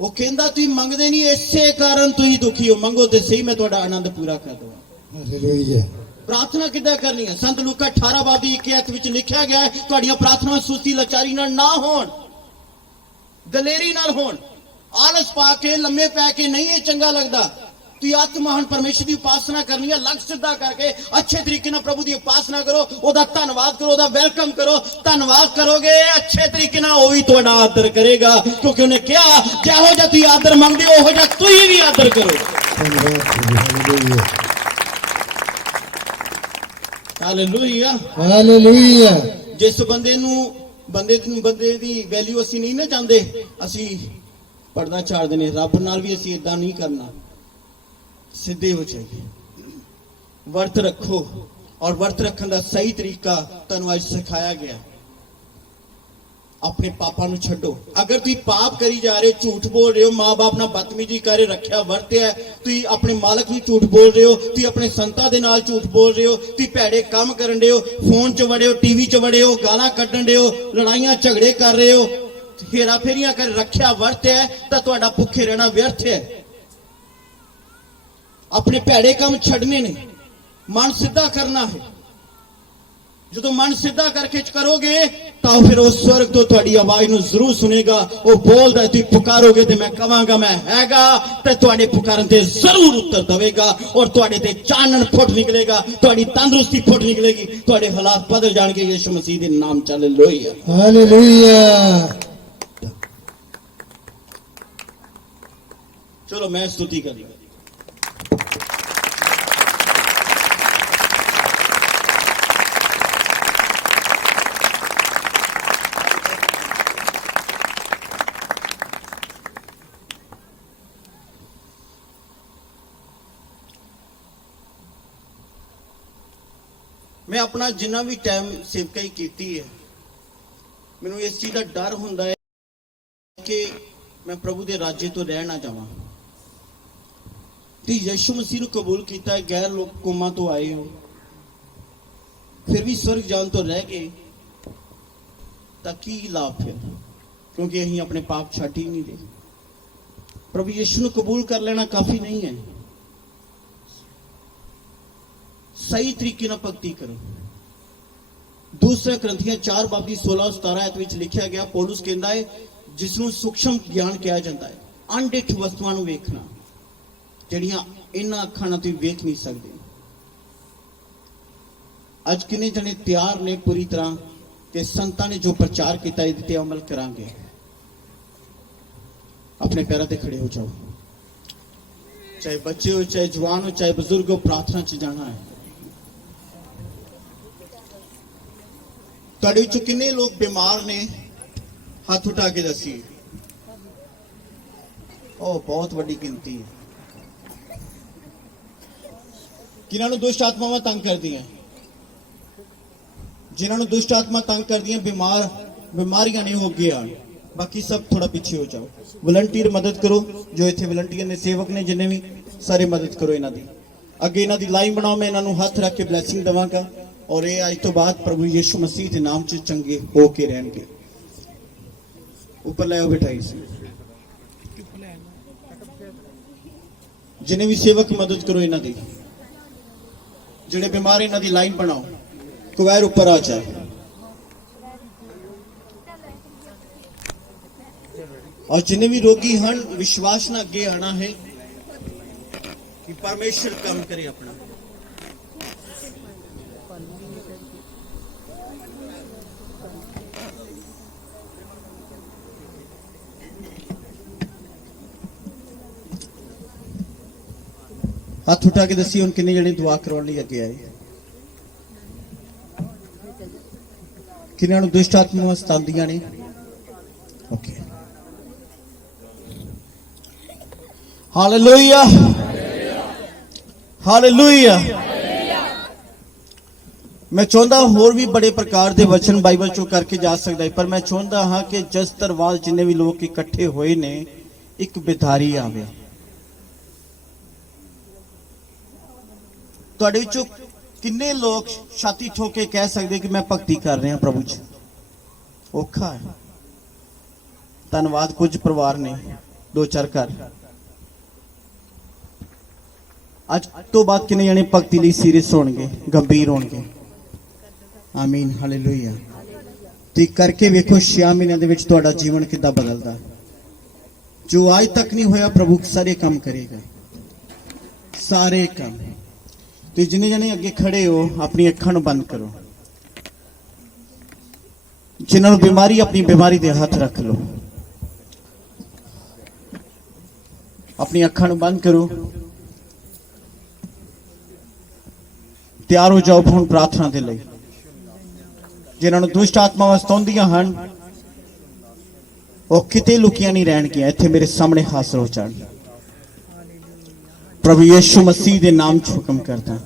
वो कहता तुम मंगते नहीं, इसे कारण तुम दुखी हो। मंगो तो सही, मैं तुहाडा आनंद पूरा कर दूंगा। हालेलुया। प्रार्थना किद्दां करनी है? संत लूका 18 बाब दी 21 विच लिखा गया है, तुहाडियां प्रार्थना सुस्ती लाचारी नाल ना होण, दलेरी नाल होण। आलस पा के लम्मे पै के नहीं, ये चंगा लगदा। तुम आत्महान परमेश्वर की उपासना करनी है, लक्ष्य सिद्धा करके अच्छे तरीके नाल प्रभु की उपासना करो, ओदा धन्नवाद करो, ओदा वेलकम करो। धन्नवाद करोगे अच्छे तरीके नाल, वो भी तुहाडा आदर करेगा, क्योंकि उन्हें कहा जिहो जिहा तुसीं आदर मंगदे हो उहो जिहा तुसीं भी आदर करो। हालेलुया। हालेलुया। हालेलुया। जिस बंदे दी वैल्यू असीं नहीं ना चाहते, असीं पढ़ना चाहते हैं, रब नाल भी असीं इदां नहीं करना। सीधे हो जाइए, वर्त रखो, और वर्त रखने का सही तरीका तुहानूं अज सिखाया गया। अपने पापा नूं छड्डो। अगर तुसीं पाप करी जा रहे हो, झूठ बोल रहे हो, माँ बाप नाल बदतमीजी कर रहे, रखिया वरत है, तुसीं अपने मालक नूं झूठ बोल रहे हो, तुसीं अपने संतां दे नाल झूठ बोल रहे हो, तुसीं भैड़े काम करन दे हो, फोन च वड़े हो, टीवी च वड़े हो, गालां कड्ढण दे हो, लड़ाइयां झगड़े कर रहे हो, हेरा फेरियां कर, रखिया वरत है, तां तुहाडा भुखे रहना व्यर्थ है। अपने भैड़े काम छड्डने ने, मन सीधा करना है। जो मन सीधा करके करोगे तो फिर वो स्वर्ग तो तुहाडी आवाज नूं जरूर सुनेगा। वो बोलदा तुसीं पुकारोगे तो मैं कहांगा मैं हैगा, ते तुहाडे पुकारन ते जरूर उत्तर देवेगा, और तुहाडे ते चानण फुट निकलेगा, तुहाडी तंदुरुस्ती फुट निकलेगी, तुहाडे हालात बदल जाणगे यीशु मसीह दे नाम च। हालेलुया। हालेलुया। चलो मैं स्तुति करी। मैं अपना जिन्ना भी टाइम सेवकाई कीती है, मैनू इस चीज का डर हुंदा है कि मैं प्रभु के राज्य तो रह ना जावां। ते यीशु मसीह नूं कबूल किया है, गैर लोग कौमां तो आए हो, फिर भी स्वर्ग जान तो रह गए, तां की लाभ फिर? क्योंकि असीं अपने पाप छड्ड ही नहीं रहे। प्रभु यीशु नूं कबूल कर लेना काफी नहीं है। सही तरीके नाल भगती करो। दूसरा ग्रंथियां 4 बाब दी 16-17 आयत विच लिखिया गया, पौलुस कहंदा है जिसनूं सूक्ष्म ज्ञान कहा जाता है, अनडिठ वस्तुआं नूं वेखना, ਜਿਹੜੀਆਂ इन्हां अखां नाल तुसीं वेख नहीं सकदे। अज किन्ने जने तैयार ने पूरी तरह कि संतां ने जो प्रचार किया इहदे ते अमल करांगे? अपने पैरों ते खड़े हो जाओ, चाहे बच्चे हो, चाहे जवान हो, चाहे बुजुर्ग हो, प्रार्थना च जाना है। तुहाडे विचों किन्ने लोग बीमार ने? हाथ उठा के दसिए। ओ बहुत वड्डी गिनती है। किन्हां नूं दुष्ट आत्मावां तंग करदियां? जिन्हां नूं दुष्ट आत्मा तंग करदियां, बीमारियां ने हो गया। बाकी सब थोड़ा पीछे हो जाओ। वलंटियर मदद करो, जो इत्थे वलंटियर ने, सेवक ने, जिन्ने भी सारे मदद करो। इन्हां दी अगे इन्हां दी लाइन बनाओ। मैं इन्हां नूं हथ रख के ब्लैसिंग देवांगा, और ये अज तो बाद प्रभु यीशु मसीह के नाम च चंगे हो के रहणगे। ऊपर ले आओ बिठाई से। जिन्हें भी सेवक मदद करो, इन्हां दी जिहड़े बीमार, इन्हां दी लाइन बनाओ। कुवैर ऊपर आ जाए। और जिन्हें भी रोगी हैं, विश्वास ना अगे आना है कि परमेश्वर काम करे अपना। हाथ उठा के दसी उन किन्ने जने दुआ करवाने अगे आए? किन्हां नूं दुष्ट आत्मावां सतांदियां ने? Okay, hallelujah, hallelujah. मैं चाहता होर भी बड़े प्रकार के वचन बाइबल चो करके जा सकता है, पर मैं चाहता हाँ कि जसदरवाल जिन्हें भी लोग इकट्ठे हुए ने, एक बेदारी आवे। तुहाडे विचों ਕਿੰਨੇ ਲੋਕ ਛਾਤੀ ਠੋਕ ਕੇ ਕਹਿ ਸਕਦੇ ਕਿ ਮੈਂ ਭਗਤੀ ਕਰ ਰਿਹਾ ਪ੍ਰਭੂ ਜੀ? ਔਖਾ ਹੈ। ਧੰਨਵਾਦ, ਕੁਝ ਪਰਿਵਾਰ ਨੇ, 2-4 ਘਰ। ਅੱਜ ਤੋਂ ਬਾਅਦ ਕਿੰਨੇ ਜਣੇ ਭਗਤੀ ਲਈ ਸੀਰੀਅਸ ਹੋਣਗੇ, ਗੰਭੀਰ ਹੋਣਗੇ? ਆਮੀਨ, ਹਾਲੇਲੂਇਆ। ਤੇ ਕਰਕੇ ਵੇਖੋ 6 ਮਹੀਨਿਆਂ ਦੇ ਵਿੱਚ ਤੁਹਾਡਾ ਜੀਵਨ ਕਿੱਦਾਂ ਬਦਲਦਾ। ਜੋ ਅੱਜ ਤੱਕ ਨਹੀਂ ਹੋਇਆ, ਪ੍ਰਭੂ ਸਾਰੇ ਕੰਮ ਕਰੇਗਾ, ਸਾਰੇ ਕੰਮ। ਤੇ ਜਿੰਨੇ ਜਣੇ ਅੱਗੇ ਖੜੇ ਹੋ, ਆਪਣੀ ਅੱਖਾਂ ਨੂੰ ਬੰਦ ਕਰੋ। ਜਿਨ੍ਹਾਂ ਨੂੰ ਬਿਮਾਰੀ, ਆਪਣੀ ਬਿਮਾਰੀ ਦੇ ਹੱਥ ਰੱਖ ਲਓ। ਆਪਣੀ ਅੱਖਾਂ ਨੂੰ ਬੰਦ ਕਰੋ। ਤਿਆਰ ਹੋ ਜਾਓ ਹੁਣ ਪ੍ਰਾਰਥਨਾ ਦੇ ਲਈ। ਜਿਨ੍ਹਾਂ ਨੂੰ ਦੁਸ਼ਟ ਆਤਮਾਵਾਂ ਸਤਾਉਂਦੀਆਂ ਹਨ, ਉਹ ਕਿਤੇ ਲੁਕੀਆਂ ਨਹੀਂ ਰਹਿਣਗੀਆਂ, ਇੱਥੇ ਮੇਰੇ ਸਾਹਮਣੇ ਹਾਜ਼ਰ ਹੋ ਜਾਣ। ਪ੍ਰਭੂ ਯਿਸੂ ਮਸੀਹ ਦੇ ਨਾਮ 'ਚ ਹੁਕਮ ਕਰਦਾ।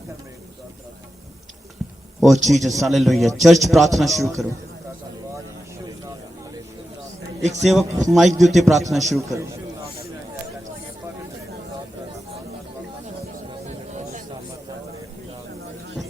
ਉਹ ਜੀਸਸ, ਹਾਲੇਲੂਇਆ। ਚਰਚ ਪ੍ਰਾਰਥਨਾ ਸ਼ੁਰੂ ਕਰੋ। ਇੱਕ ਸੇਵਕ ਮਾਈਕ ਦੇ ਉੱਤੇ ਪ੍ਰਾਰਥਨਾ ਸ਼ੁਰੂ ਕਰੋ।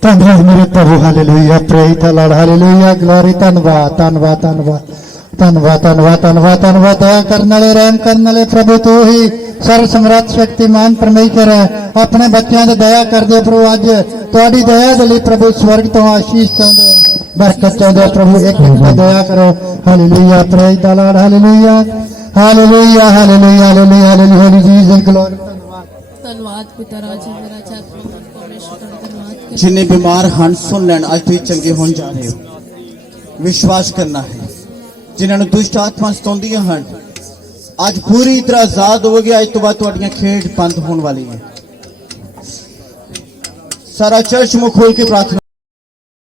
ਧੰਨਵਾਦ ਮੇਰੇ ਪ੍ਰਭੂ, hallelujah. Praise the Lord, hallelujah, glory. ਧੰਨਵਾਦ, ਧੰਨਵਾਦ, ਧੰਨਵਾਦ, ਧੰਨਵਾਦ, ਧੰਨਵਾਦ, ਧੰਨਵਾਦ, ਧੰਨਵਾਦ। ਦਇਆ ਕਰਨ ਵਾਲੇ, ਰਹਿਮ ਕਰਨ ਵਾਲੇ ਪ੍ਰਭੂ, ਤੂੰ ਹੀ ਸਰਵ ਸਮਰੱਥ ਸ਼ਕਤੀਮਾਨ ਪਰਮੇਸ਼ਰ ਹੈ। ਆਪਣੇ ਬੱਚਿਆਂ ਤੇ ਦਇਆ ਕਰਦੇ ਪ੍ਰਭੂ। ਅੱਜ ਤੁਹਾਡੀ ਦਇਆ ਦੇ ਲਈ ਪ੍ਰਭੂ ਸਵਰਗ ਤੋਂ ਆਸ਼ੀਸ਼ ਚਾਹੁੰਦੇ ਆ, ਬਰਕਤ ਚਾਹੁੰਦੇ ਆ ਪ੍ਰਭੂ। ਇੱਕ ਤੇ ਦਇਆ ਕਰੋ। Hallelujah, praise the Lord, hallelujah, hallelujah, hallelujah, hallelujah, hallelujah, Jesus, glory. ਧੰਨਵਾਦ ਪਿਤਾ ਰਾਜੇ ਮੇਰਾ ਚਾਤਮਾ ਪਰਮੇਸ਼ਰ ਦਾ ਧੰਨਵਾਦ। ਜਿੰਨੇ ਬਿਮਾਰ ਹਨ ਸੁਣ ਲੈਣ, ਅੱਜ ਤੁਸੀਂ ਚੰਗੇ ਹੋਣ ਜਾ ਰਹੇ ਹੋ। ਵਿਸ਼ਵਾਸ ਕਰਨਾ ਹੈ। ਜਿਨ੍ਹਾਂ ਨੂੰ ਦੁਸ਼ਟ ਆਤਮਾ ਸਤਾਉਂਦੀਆਂ ਹਨ, ਅੱਜ ਪੂਰੀ ਤਰ੍ਹਾਂ ਆਜ਼ਾਦ ਹੋ ਗਿਆ। ਅੱਜ ਤੋਂ ਬਾਅਦ ਤੁਹਾਡੀਆਂ ਖੇਡ ਬੰਦ ਹੋਣ ਵਾਲੀ ਹੈ। ਸਾਰਾ ਚਰਚ ਮੁੱਖ ਖੋਲ ਕੇ ਪ੍ਰਾਰਥਨਾ